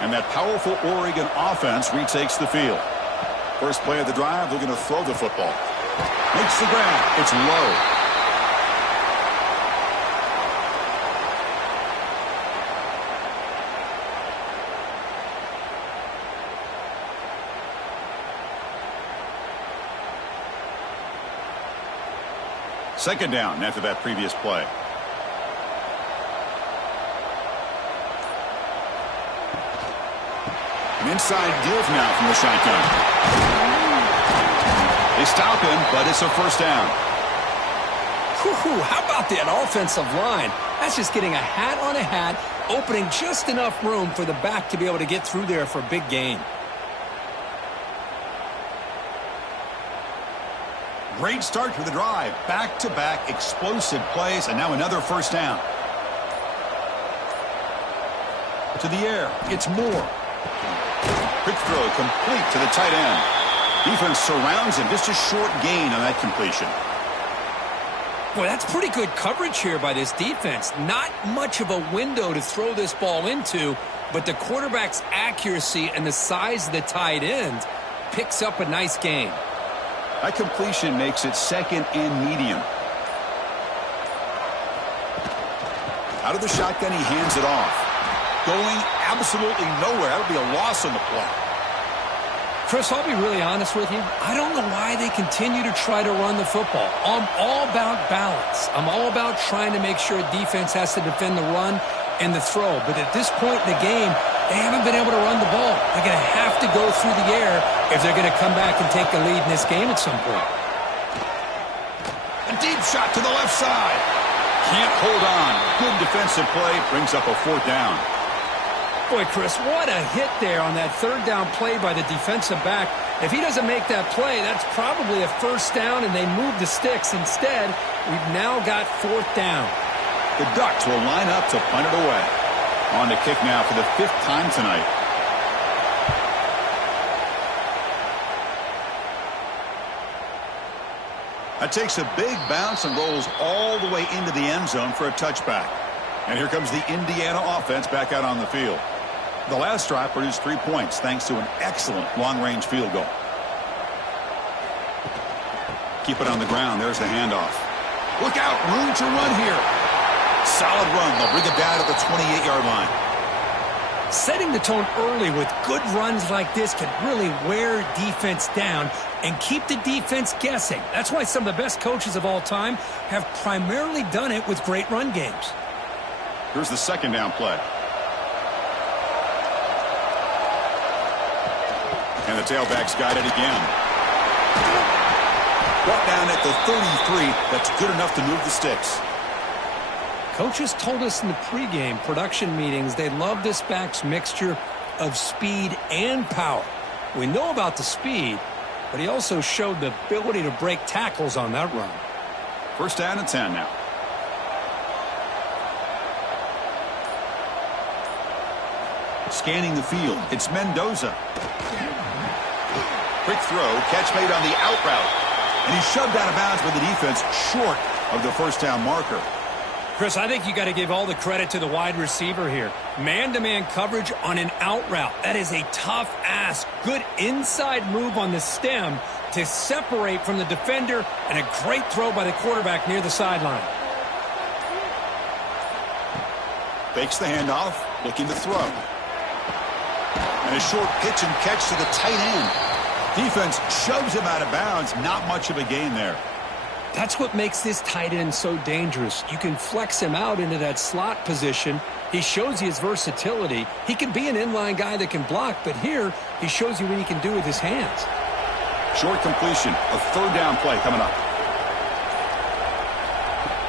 And that powerful Oregon offense retakes the field. First play of the drive, they're going to throw the football. Makes the grab. It's low. Second down after that previous play. An inside give now from the shotgun. They stop him, but it's a first down. Whew, how about that offensive line? That's just getting a hat on a hat, opening just enough room for the back to be able to get through there for a big gain. Great start to the drive. Back-to-back explosive plays, and now another first down. To the air. It's Moore. Quick throw complete to the tight end. Defense surrounds him. Just a short gain on that completion. Boy, that's pretty good coverage here by this defense. Not much of a window to throw this ball into, but the quarterback's accuracy and the size of the tight end picks up a nice gain. That completion makes it second and medium. Out of the shotgun, he hands it off. Going absolutely nowhere. That would be a loss on the play. Chris, I'll be really honest with you. I don't know why they continue to try to run the football. I'm all about balance. I'm all about trying to make sure defense has to defend the run and the throw. But at this point in the game, they haven't been able to run the ball. They're going to have to go through the air if they're going to come back and take the lead in this game at some point. A deep shot to the left side. Can't hold on. Good defensive play. Brings up a fourth down. Boy, Chris, what a hit there on that third down play by the defensive back. If he doesn't make that play, that's probably a first down, and they move the sticks. Instead, we've now got fourth down. The Ducks will line up to punt it away. On to kick now for the 5th time tonight. That takes a big bounce and rolls all the way into the end zone for a touchback. And here comes the Indiana offense back out on the field. The last drive produced 3 points thanks to an excellent long-range field goal. Keep it on the ground. There's the handoff. Look out. Room to run here. Solid run. They'll bring it down to the 28-yard line. Setting the tone early with good runs like this can really wear defense down and keep the defense guessing. That's why some of the best coaches of all time have primarily done it with great run games. Here's the second down play. And the tailback's got it again. Brought down at the 33. That's good enough to move the sticks. Coaches told us in the pregame production meetings they love this back's mixture of speed and power. We know about the speed, but he also showed the ability to break tackles on that run. First down and 10 now. Scanning the field, it's Mendoza. Quick throw, catch made on the out route. And he's shoved out of bounds with the defense short of the first down marker. Chris, I think you got to give all the credit to the wide receiver here. Man-to-man coverage on an out route. That is a tough ask. Good inside move on the stem to separate from the defender, and a great throw by the quarterback near the sideline. Fakes the handoff, looking to throw. And a short pitch and catch to the tight end. Defense shoves him out of bounds. Not much of a gain there. That's what makes this tight end so dangerous. You can flex him out into that slot position. He shows you his versatility. He can be an inline guy that can block, but here he shows you what he can do with his hands. Short completion, a third down play coming up.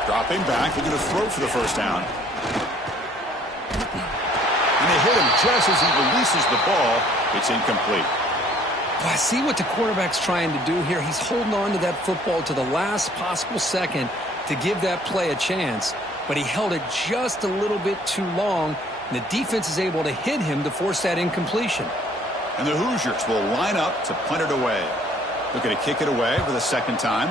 Dropping back, they're going to throw for the first down. And they hit him just as he releases the ball. It's incomplete. Well, I see what the quarterback's trying to do here. He's holding on to that football to the last possible second to give that play a chance, but he held it just a little bit too long, and the defense is able to hit him to force that incompletion. And the Hoosiers will line up to punt it away. Looking to kick it away for the second time.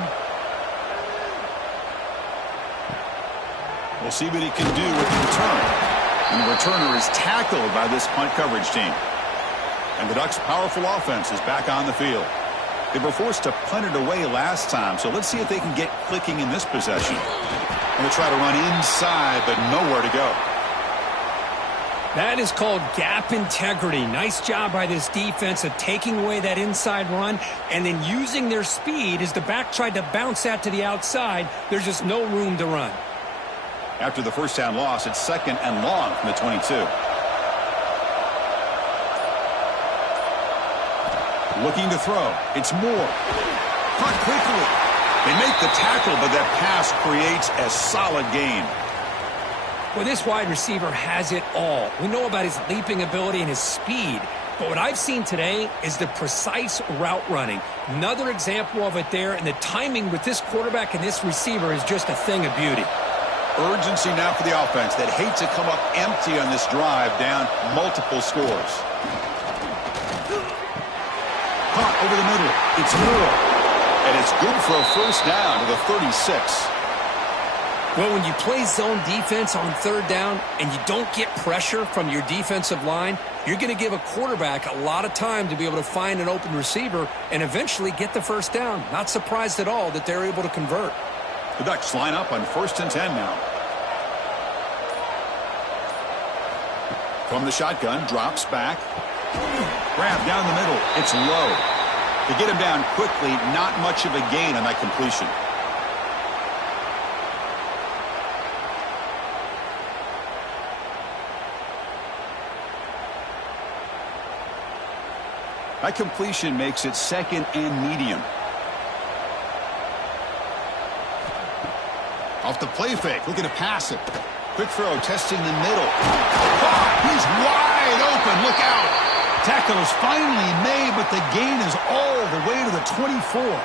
We'll see what he can do with the return. And the returner is tackled by this punt coverage team. And the Ducks' powerful offense is back on the field. They were forced to punt it away last time, so let's see if they can get clicking in this possession. And they try to run inside, but nowhere to go. That is called gap integrity. Nice job by this defense of taking away that inside run and then using their speed as the back tried to bounce that to the outside. There's just no room to run. After the first down loss, it's second and long from the 22. Looking to throw. It's Moore. Caught quickly. They make the tackle, but that pass creates a solid gain. Well, this wide receiver has it all. We know about his leaping ability and his speed, but what I've seen today is the precise route running. Another example of it there, and the timing with this quarterback and this receiver is just a thing of beauty. Urgency now for the offense that hate to come up empty on this drive, down multiple scores. Caught over the middle. It's Moore. And it's good for a first down to the 36. Well, when you play zone defense on third down and you don't get pressure from your defensive line, you're going to give a quarterback a lot of time to be able to find an open receiver and eventually get the first down. Not surprised at all that they're able to convert. The Ducks line up on 1st and 10 now. From the shotgun, drops back. Grab down the middle. It's low. To get him down quickly, not much of a gain on that completion. That completion makes it second and medium. Off the play fake, looking to pass it. Quick throw, testing the middle. He's wide open, look out. Tackle is finally made, but the gain is all the way to the 24.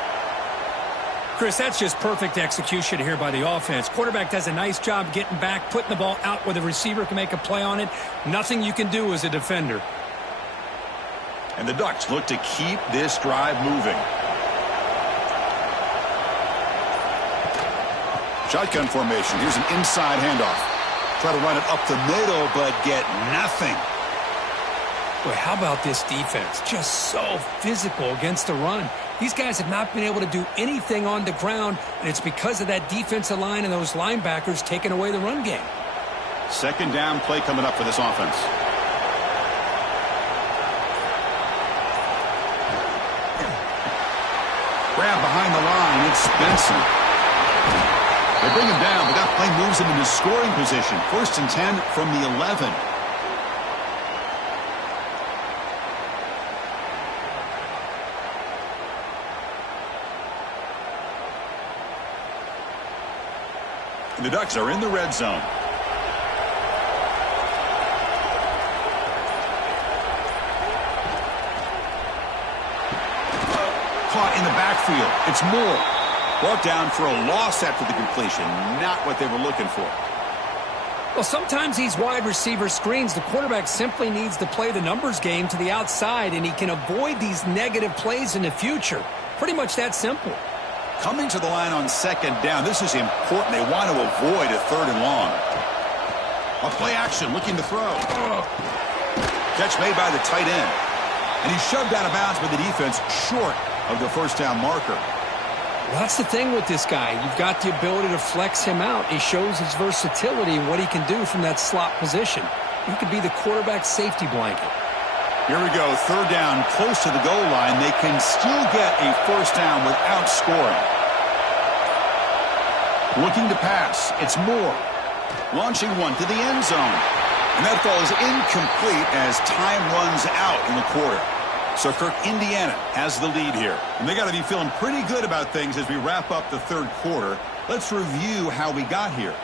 Chris, that's just perfect execution here by the offense. Quarterback does a nice job getting back, putting the ball out where the receiver can make a play on it. Nothing you can do as a defender. And the Ducks look to keep this drive moving. Shotgun formation. Here's an inside handoff. Try to run it up the middle, but get nothing. Boy, how about this defense? Just so physical against the run. These guys have not been able to do anything on the ground, and it's because of that defensive line and those linebackers taking away the run game. Second down play coming up for this offense. Grab behind the line. It's Benson. They bring him down, but that play moves him into scoring position. 1st and 10 from the 11. The Ducks are in the red zone. Caught in the backfield. It's Moore. Brought down for a loss after the completion. Not what they were looking for. Well, sometimes these wide receiver screens, the quarterback simply needs to play the numbers game to the outside, and he can avoid these negative plays in the future. Pretty much that simple. Coming to the line on 2nd down. This is important. They want to avoid a 3rd and long. A play action, looking to throw. Catch made by the tight end. And he's shoved out of bounds by the defense short of the 1st down marker. Well, that's the thing with this guy. You've got the ability to flex him out. He shows his versatility and what he can do from that slot position. He could be the quarterback safety blanket. Here we go. 3rd down, close to the goal line. They can still get a 1st down without scoring. Looking to pass. It's Moore. Launching one to the end zone. And that ball is incomplete as time runs out in the quarter. So Kirk, Indiana has the lead here. And they got to be feeling pretty good about things as we wrap up the 3rd quarter. Let's review how we got here.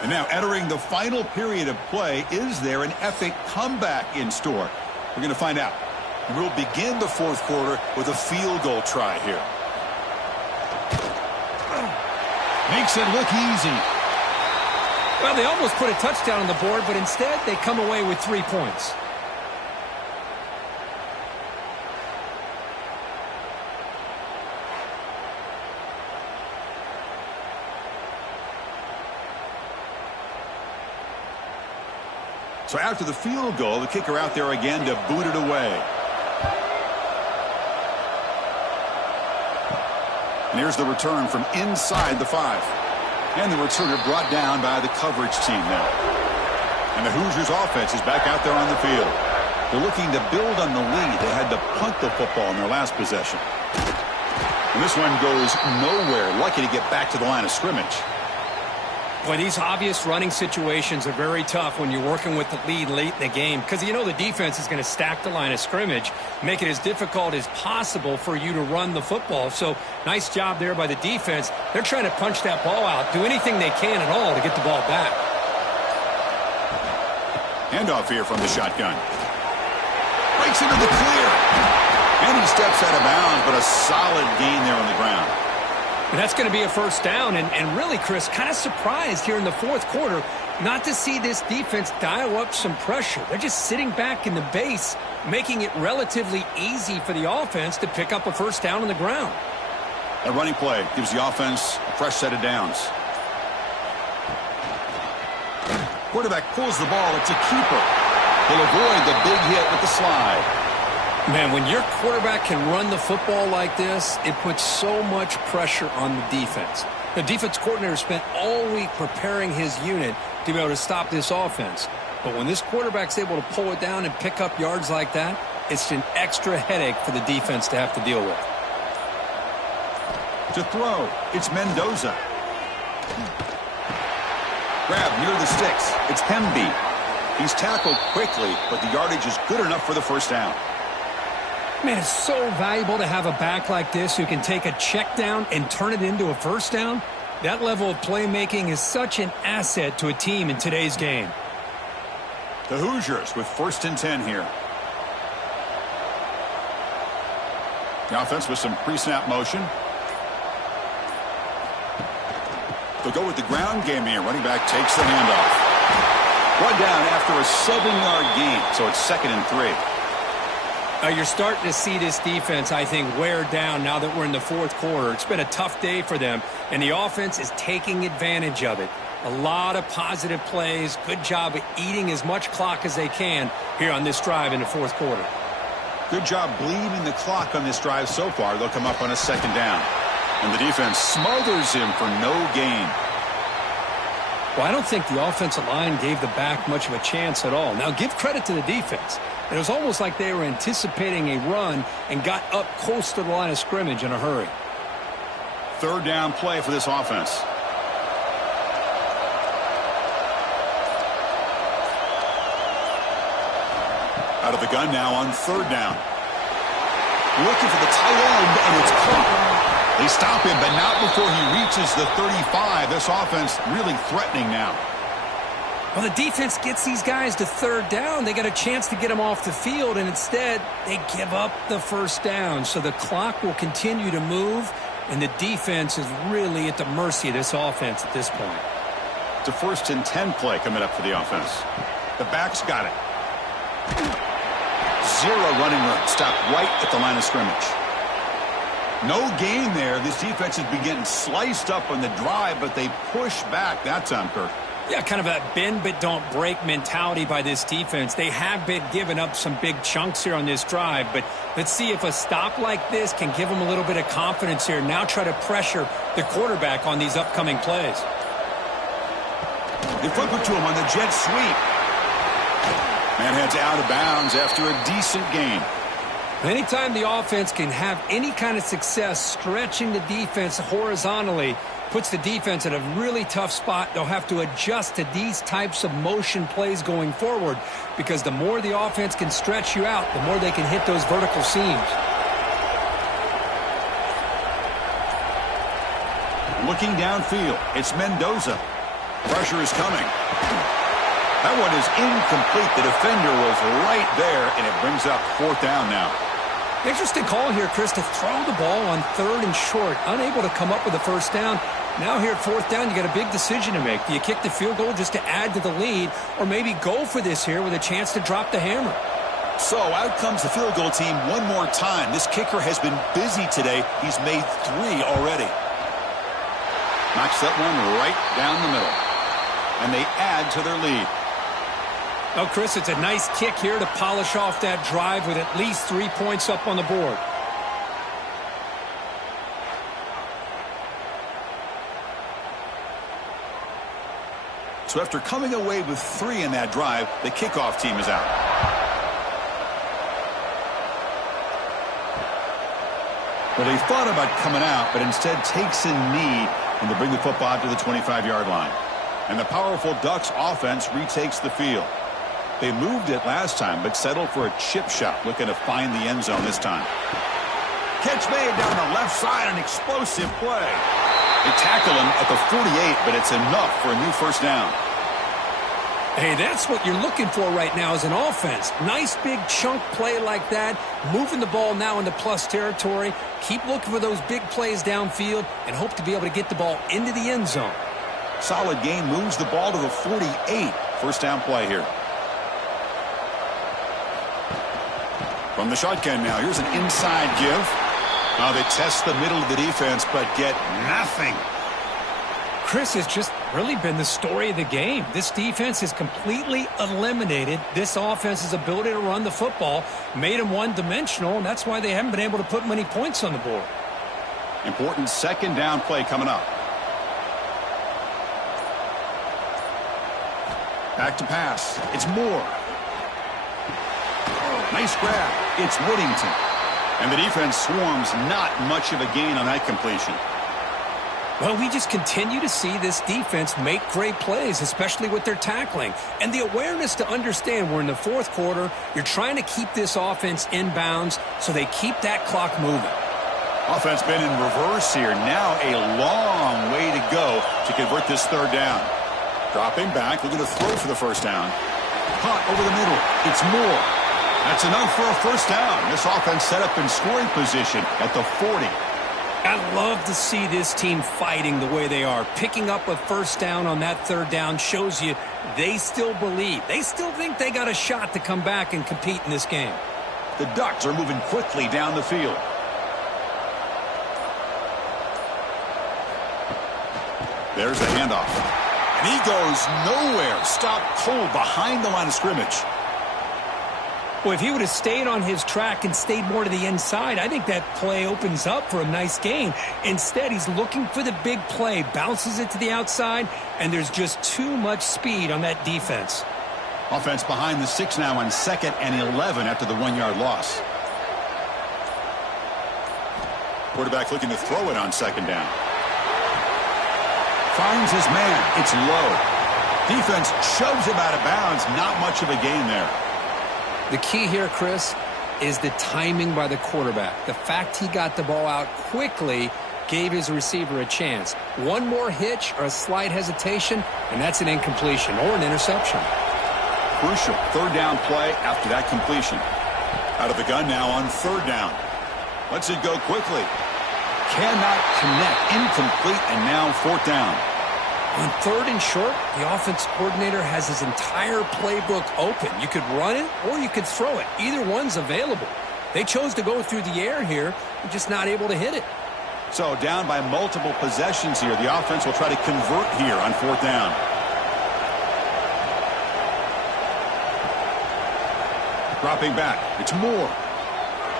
And now entering the final period of play, is there an epic comeback in store? We're going to find out. We'll begin the 4th quarter with a field goal try here. Makes it look easy. Well, they almost put a touchdown on the board, but instead they come away with 3 points. So after the field goal, the kicker out there again to boot it away. And here's the return from inside the 5. And the returner brought down by the coverage team now. And the Hoosiers offense is back out there on the field. They're looking to build on the lead. They had to punt the football in their last possession. And this one goes nowhere. Lucky to get back to the line of scrimmage. Boy, these obvious running situations are very tough when you're working with the lead late in the game because you know the defense is going to stack the line of scrimmage, make it as difficult as possible for you to run the football. So nice job there by the defense. They're trying to punch that ball out, do anything they can at all to get the ball back. Handoff here from the shotgun. Breaks into the clear. And he steps out of bounds, but a solid gain there on the ground. And that's going to be a 1st down. And really, Chris, kind of surprised here in the 4th quarter not to see this defense dial up some pressure. They're just sitting back in the base, making it relatively easy for the offense to pick up a 1st down on the ground. A running play gives the offense a fresh set of downs. Quarterback pulls the ball. It's a keeper. He'll avoid the big hit with the slide. Man, when your quarterback can run the football like this, it puts so much pressure on the defense. The defense coordinator spent all week preparing his unit to be able to stop this offense. But when this quarterback's able to pull it down and pick up yards like that, it's an extra headache for the defense to have to deal with. To throw, it's Mendoza. Grab near the sticks. It's Hemby. He's tackled quickly, but the yardage is good enough for the 1st down. Man, it's so valuable to have a back like this who can take a check down and turn it into a 1st down. That level of playmaking is such an asset to a team in today's game. The Hoosiers with 1st and 10 here. The offense with some pre-snap motion. They'll go with the ground game here. Running back takes the handoff. Brought down after a 7-yard gain, so it's 2nd and 3. You're starting to see this defense, I think, wear down now that we're in the 4th quarter. It's been a tough day for them, and the offense is taking advantage of it. A lot of positive plays. Good job of eating as much clock as they can here on this drive in the 4th quarter. Good job bleeding the clock on this drive so far. They'll come up on a 2nd down. And the defense smothers him for no gain. Well, I don't think the offensive line gave the back much of a chance at all. Now, give credit to the defense. It was almost like they were anticipating a run and got up close to the line of scrimmage in a hurry. Third down play for this offense. Out of the gun now on third down. Looking for the tight end, and it's caught. They stop him, but not before he reaches the 35. This offense really threatening now. Well, the defense gets these guys to third down. They got a chance to get them off the field, and instead they give up the first down. So the clock will continue to move, and the defense is really at the mercy of this offense at this point. It's a 1st and 10 play coming up for the offense. The back's got it. Zero running room. Stopped right at the line of scrimmage. No gain there. This defense has been getting sliced up on the drive, but they push back that time, Kirk. Yeah, kind of a bend but don't break mentality by this defense. They have been giving up some big chunks here on this drive, but let's see if a stop like this can give them a little bit of confidence here. Now try to pressure the quarterback on these upcoming plays. They flip it to him on the jet sweep. Man heads out of bounds after a decent gain. Anytime the offense can have any kind of success stretching the defense horizontally, puts the defense in a really tough spot. They'll have to adjust to these types of motion plays going forward, because the more the offense can stretch you out, the more they can hit those vertical seams. Looking downfield, it's Mendoza. Pressure is coming. That one is incomplete. The defender was right there, and it brings up 4th down now. Interesting call here, Chris, to throw the ball on 3rd and short. Unable to come up with a first down. Now here at 4th down, you got a big decision to make. Do you kick the field goal just to add to the lead, or maybe go for this here with a chance to drop the hammer? So out comes the field goal team one more time. This kicker has been busy today. He's made 3 already. Knocks that one right down the middle. And they add to their lead. Oh, Chris, it's a nice kick here to polish off that drive with at least 3 points up on the board. So after coming away with 3 in that drive, the kickoff team is out. Well, they thought about coming out, but instead takes a knee and they bring the football to the 25-yard line. And the powerful Ducks offense retakes the field. They moved it last time, but settled for a chip shot, looking to find the end zone this time. Catch made down the left side, an explosive play. They tackle him at the 48, but it's enough for a new first down. Hey, that's what you're looking for right now as an offense. Nice big chunk play like that, moving the ball now into plus territory. Keep looking for those big plays downfield and hope to be able to get the ball into the end zone. Solid gain, moves the ball to the 48. First down play here. From the shotgun now, here's an inside give. Now they test the middle of the defense, but get nothing. Chris, has just really been the story of the game. This defense has completely eliminated this offense's ability to run the football, made them one-dimensional, and that's why they haven't been able to put many points on the board. Important second down play coming up. Back to pass. It's Moore. Nice grab. It's Whittington. And the defense swarms, not much of a gain on that completion. Well, we just continue to see this defense make great plays, especially with their tackling. And the awareness to understand we're in the 4th quarter, you're trying to keep this offense in bounds so they keep that clock moving. Offense been in reverse here. Now a long way to go to convert this third down. Dropping back, looking to throw for the first down. Caught over the middle. It's Moore. That's enough for a first down. This offense set up in scoring position at the 40. I love to see this team fighting the way they are. Picking up a first down on that third down shows you they still believe. They still think they got a shot to come back and compete in this game. The Ducks are moving quickly down the field. There's the handoff. And he goes nowhere. Stopped cold behind the line of scrimmage. Well, if he would have stayed on his track and stayed more to the inside, I think that play opens up for a nice gain. Instead, he's looking for the big play, bounces it to the outside, and there's just too much speed on that defense. Offense behind the 6 now on 2nd and 11 after the 1-yard loss. Quarterback looking to throw it on 2nd down. Finds his man. It's low. Defense shoves him out of bounds. Not much of a gain there. The key here, Chris, is the timing by the quarterback. The fact he got the ball out quickly gave his receiver a chance. One more hitch or a slight hesitation, and that's an incompletion or an interception. Crucial 3rd down play after that completion. Out of the gun now on 3rd down. Lets it go quickly. Cannot connect. Incomplete, and now 4th down. On 3rd and short, the offense coordinator has his entire playbook open. You could run it or you could throw it. Either one's available. They chose to go through the air here. They're just not able to hit it. So down by multiple possessions here. The offense will try to convert here on 4th down. Dropping back. It's Moore.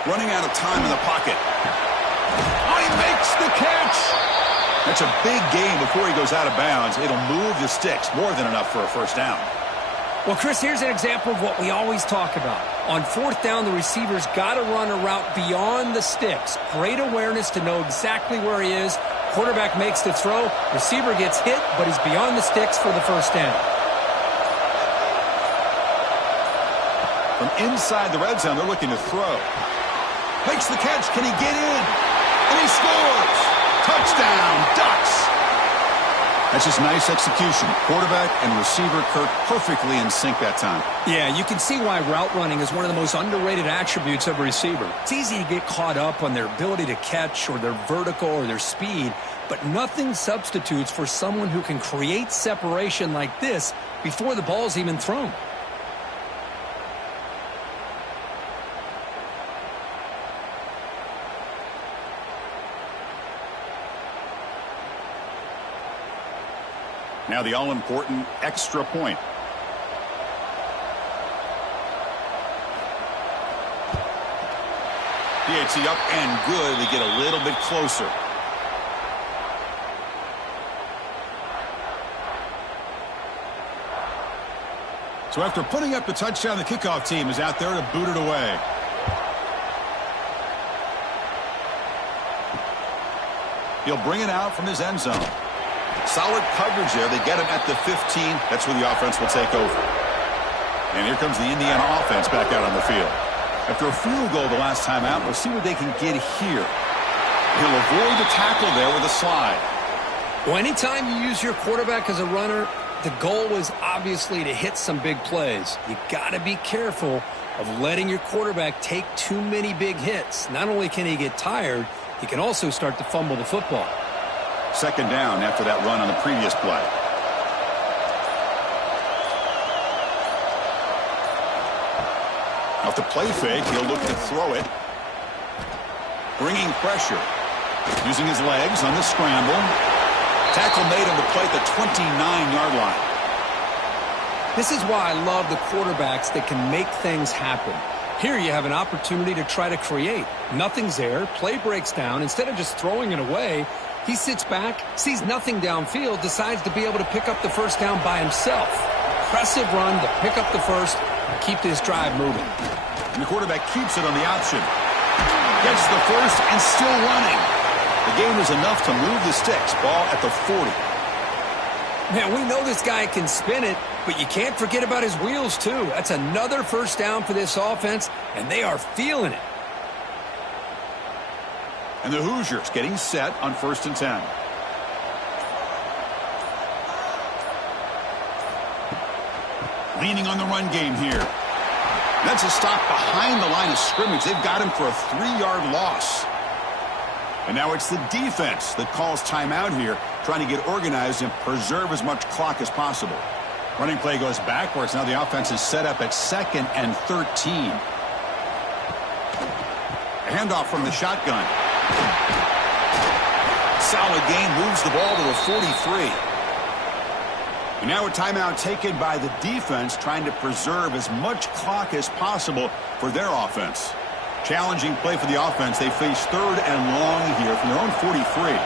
Running out of time in the pocket. Oh, he makes the catch. That's a big gain before he goes out of bounds. It'll move the sticks. More than enough for a 1st down. Well, Chris, here's an example of what we always talk about. On 4th down, the receiver's got to run a route beyond the sticks. Great awareness to know exactly where he is. Quarterback makes the throw. Receiver gets hit, but he's beyond the sticks for the 1st down. From inside the red zone, they're looking to throw. Makes the catch. Can he get in? And he scores! Touchdown, Ducks! That's just nice execution. Quarterback and receiver Kirk perfectly in sync that time. Yeah, you can see why route running is one of the most underrated attributes of a receiver. It's easy to get caught up on their ability to catch or their vertical or their speed, but nothing substitutes for someone who can create separation like this before the ball's even thrown. Now the all-important extra point. PAT up and good. They get a little bit closer. So after putting up the touchdown, the kickoff team is out there to boot it away. He'll bring it out from his end zone. Solid coverage there. They get him at the 15. That's where the offense will take over. And here comes the Indiana offense back out on the field. After a field goal the last time out, we'll see what they can get here. He'll avoid the tackle there with a slide. Well, anytime you use your quarterback as a runner, the goal is obviously to hit some big plays. You got to be careful of letting your quarterback take too many big hits. Not only can he get tired, he can also start to fumble the football. 2nd down after that run on the previous play. Off the play fake, he'll look to throw it. Bringing pressure. Using his legs on the scramble. Tackle made on the play at the 29-yard line. This is why I love the quarterbacks that can make things happen. Here you have an opportunity to try to create. Nothing's there. Play breaks down. Instead of just throwing it away, he sits back, sees nothing downfield, decides to be able to pick up the 1st down by himself. Impressive run to pick up the 1st and keep this drive moving. And the quarterback keeps it on the option. Gets the 1st and still running. The gain was enough to move the sticks. Ball at the 40. Man, we know this guy can spin it, but you can't forget about his wheels, too. That's another 1st down for this offense, and they are feeling it. And the Hoosiers getting set on 1st and 10. Leaning on the run game here. That's a stop behind the line of scrimmage. They've got him for a 3-yard loss. And now it's the defense that calls timeout here, trying to get organized and preserve as much clock as possible. Running play goes backwards. Now the offense is set up at 2nd and 13. A handoff from the shotgun. Solid gain, moves the ball to the 43. And now a timeout taken by the defense, trying to preserve as much clock as possible for their offense. Challenging play for the offense. They face 3rd and long here from their own 43.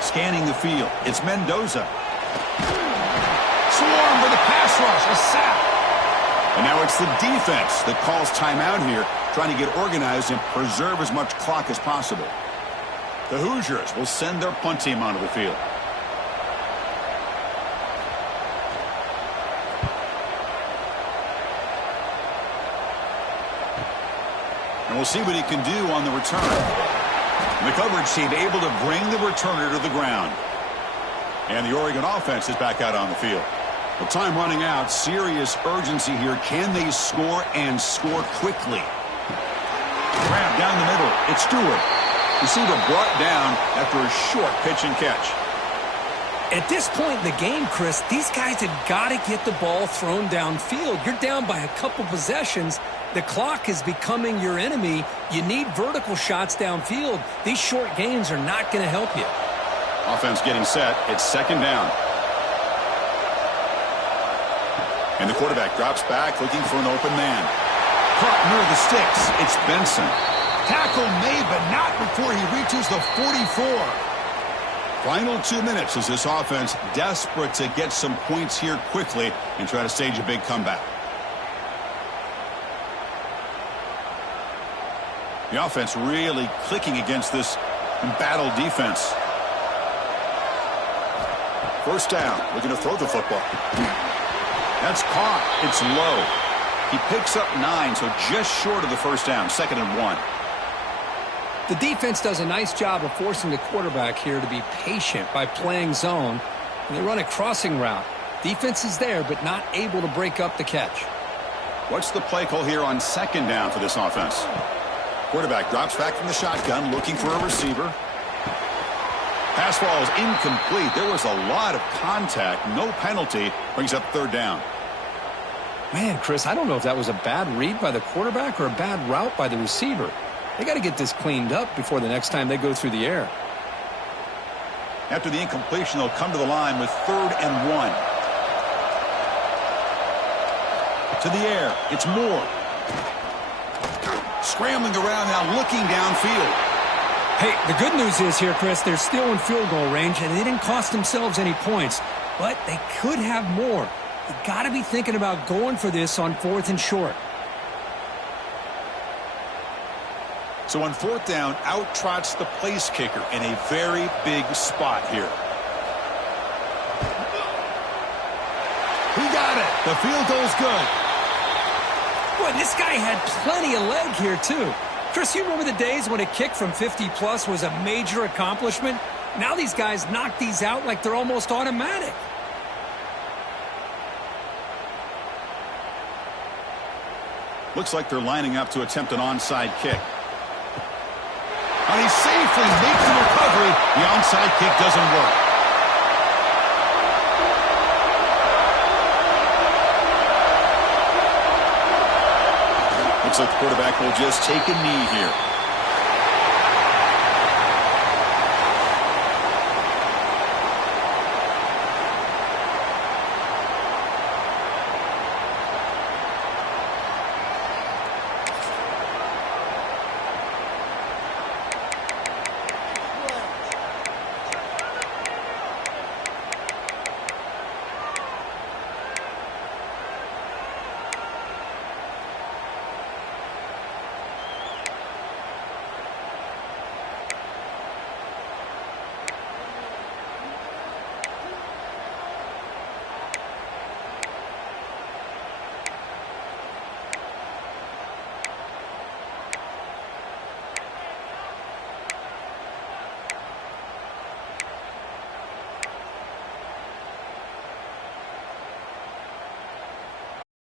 Scanning the field. It's Mendoza. Swarm with a pass rush. A sack. And now it's the defense that calls timeout here, trying to get organized and preserve as much clock as possible. The Hoosiers will send their punt team onto the field. And we'll see what he can do on the return. And the coverage team able to bring the returner to the ground. And the Oregon offense is back out on the field. Well, time running out. Serious urgency here. Can they score and score quickly? Grab down the middle. It's Stewart. Receiver brought down after a short pitch and catch. At this point in the game, Chris, these guys have got to get the ball thrown downfield. You're down by a couple possessions. The clock is becoming your enemy. You need vertical shots downfield. These short gains are not going to help you. Offense getting set. It's 2nd down. And the quarterback drops back looking for an open man. Caught near the sticks. It's Benson. Tackle made, but not before he reaches the 44. Final 2 minutes as this offense desperate to get some points here quickly and try to stage a big comeback. The offense really clicking against this embattled defense. 1st down, looking to throw the football. That's caught. It's low. He picks up 9, so just short of the 1st down, 2nd and 1. The defense does a nice job of forcing the quarterback here to be patient by playing zone, and they run a crossing route. Defense is there, but not able to break up the catch. What's the play call here on 2nd down for this offense? Quarterback drops back from the shotgun, looking for a receiver. Pass ball is incomplete. There was a lot of contact. No penalty. Brings up 3rd down. Man, Chris, I don't know if that was a bad read by the quarterback or a bad route by the receiver. They got to get this cleaned up before the next time they go through the air. After the incompletion, they'll come to the line with 3rd and 1. To the air. It's Moore. Scrambling around now, looking downfield. Hey, the good news is here, Chris, they're still in field goal range, and they didn't cost themselves any points. But they could have more. You got to be thinking about going for this on 4th and short. So on 4th down, out trots the place kicker in a very big spot here. He got it. The field goal's good. Boy, this guy had plenty of leg here, too. Chris, you remember the days when a kick from 50-plus was a major accomplishment? Now these guys knock these out like they're almost automatic. Looks like they're lining up to attempt an onside kick. And he safely makes the recovery. The onside kick doesn't work. Looks like the quarterback will just take a knee here.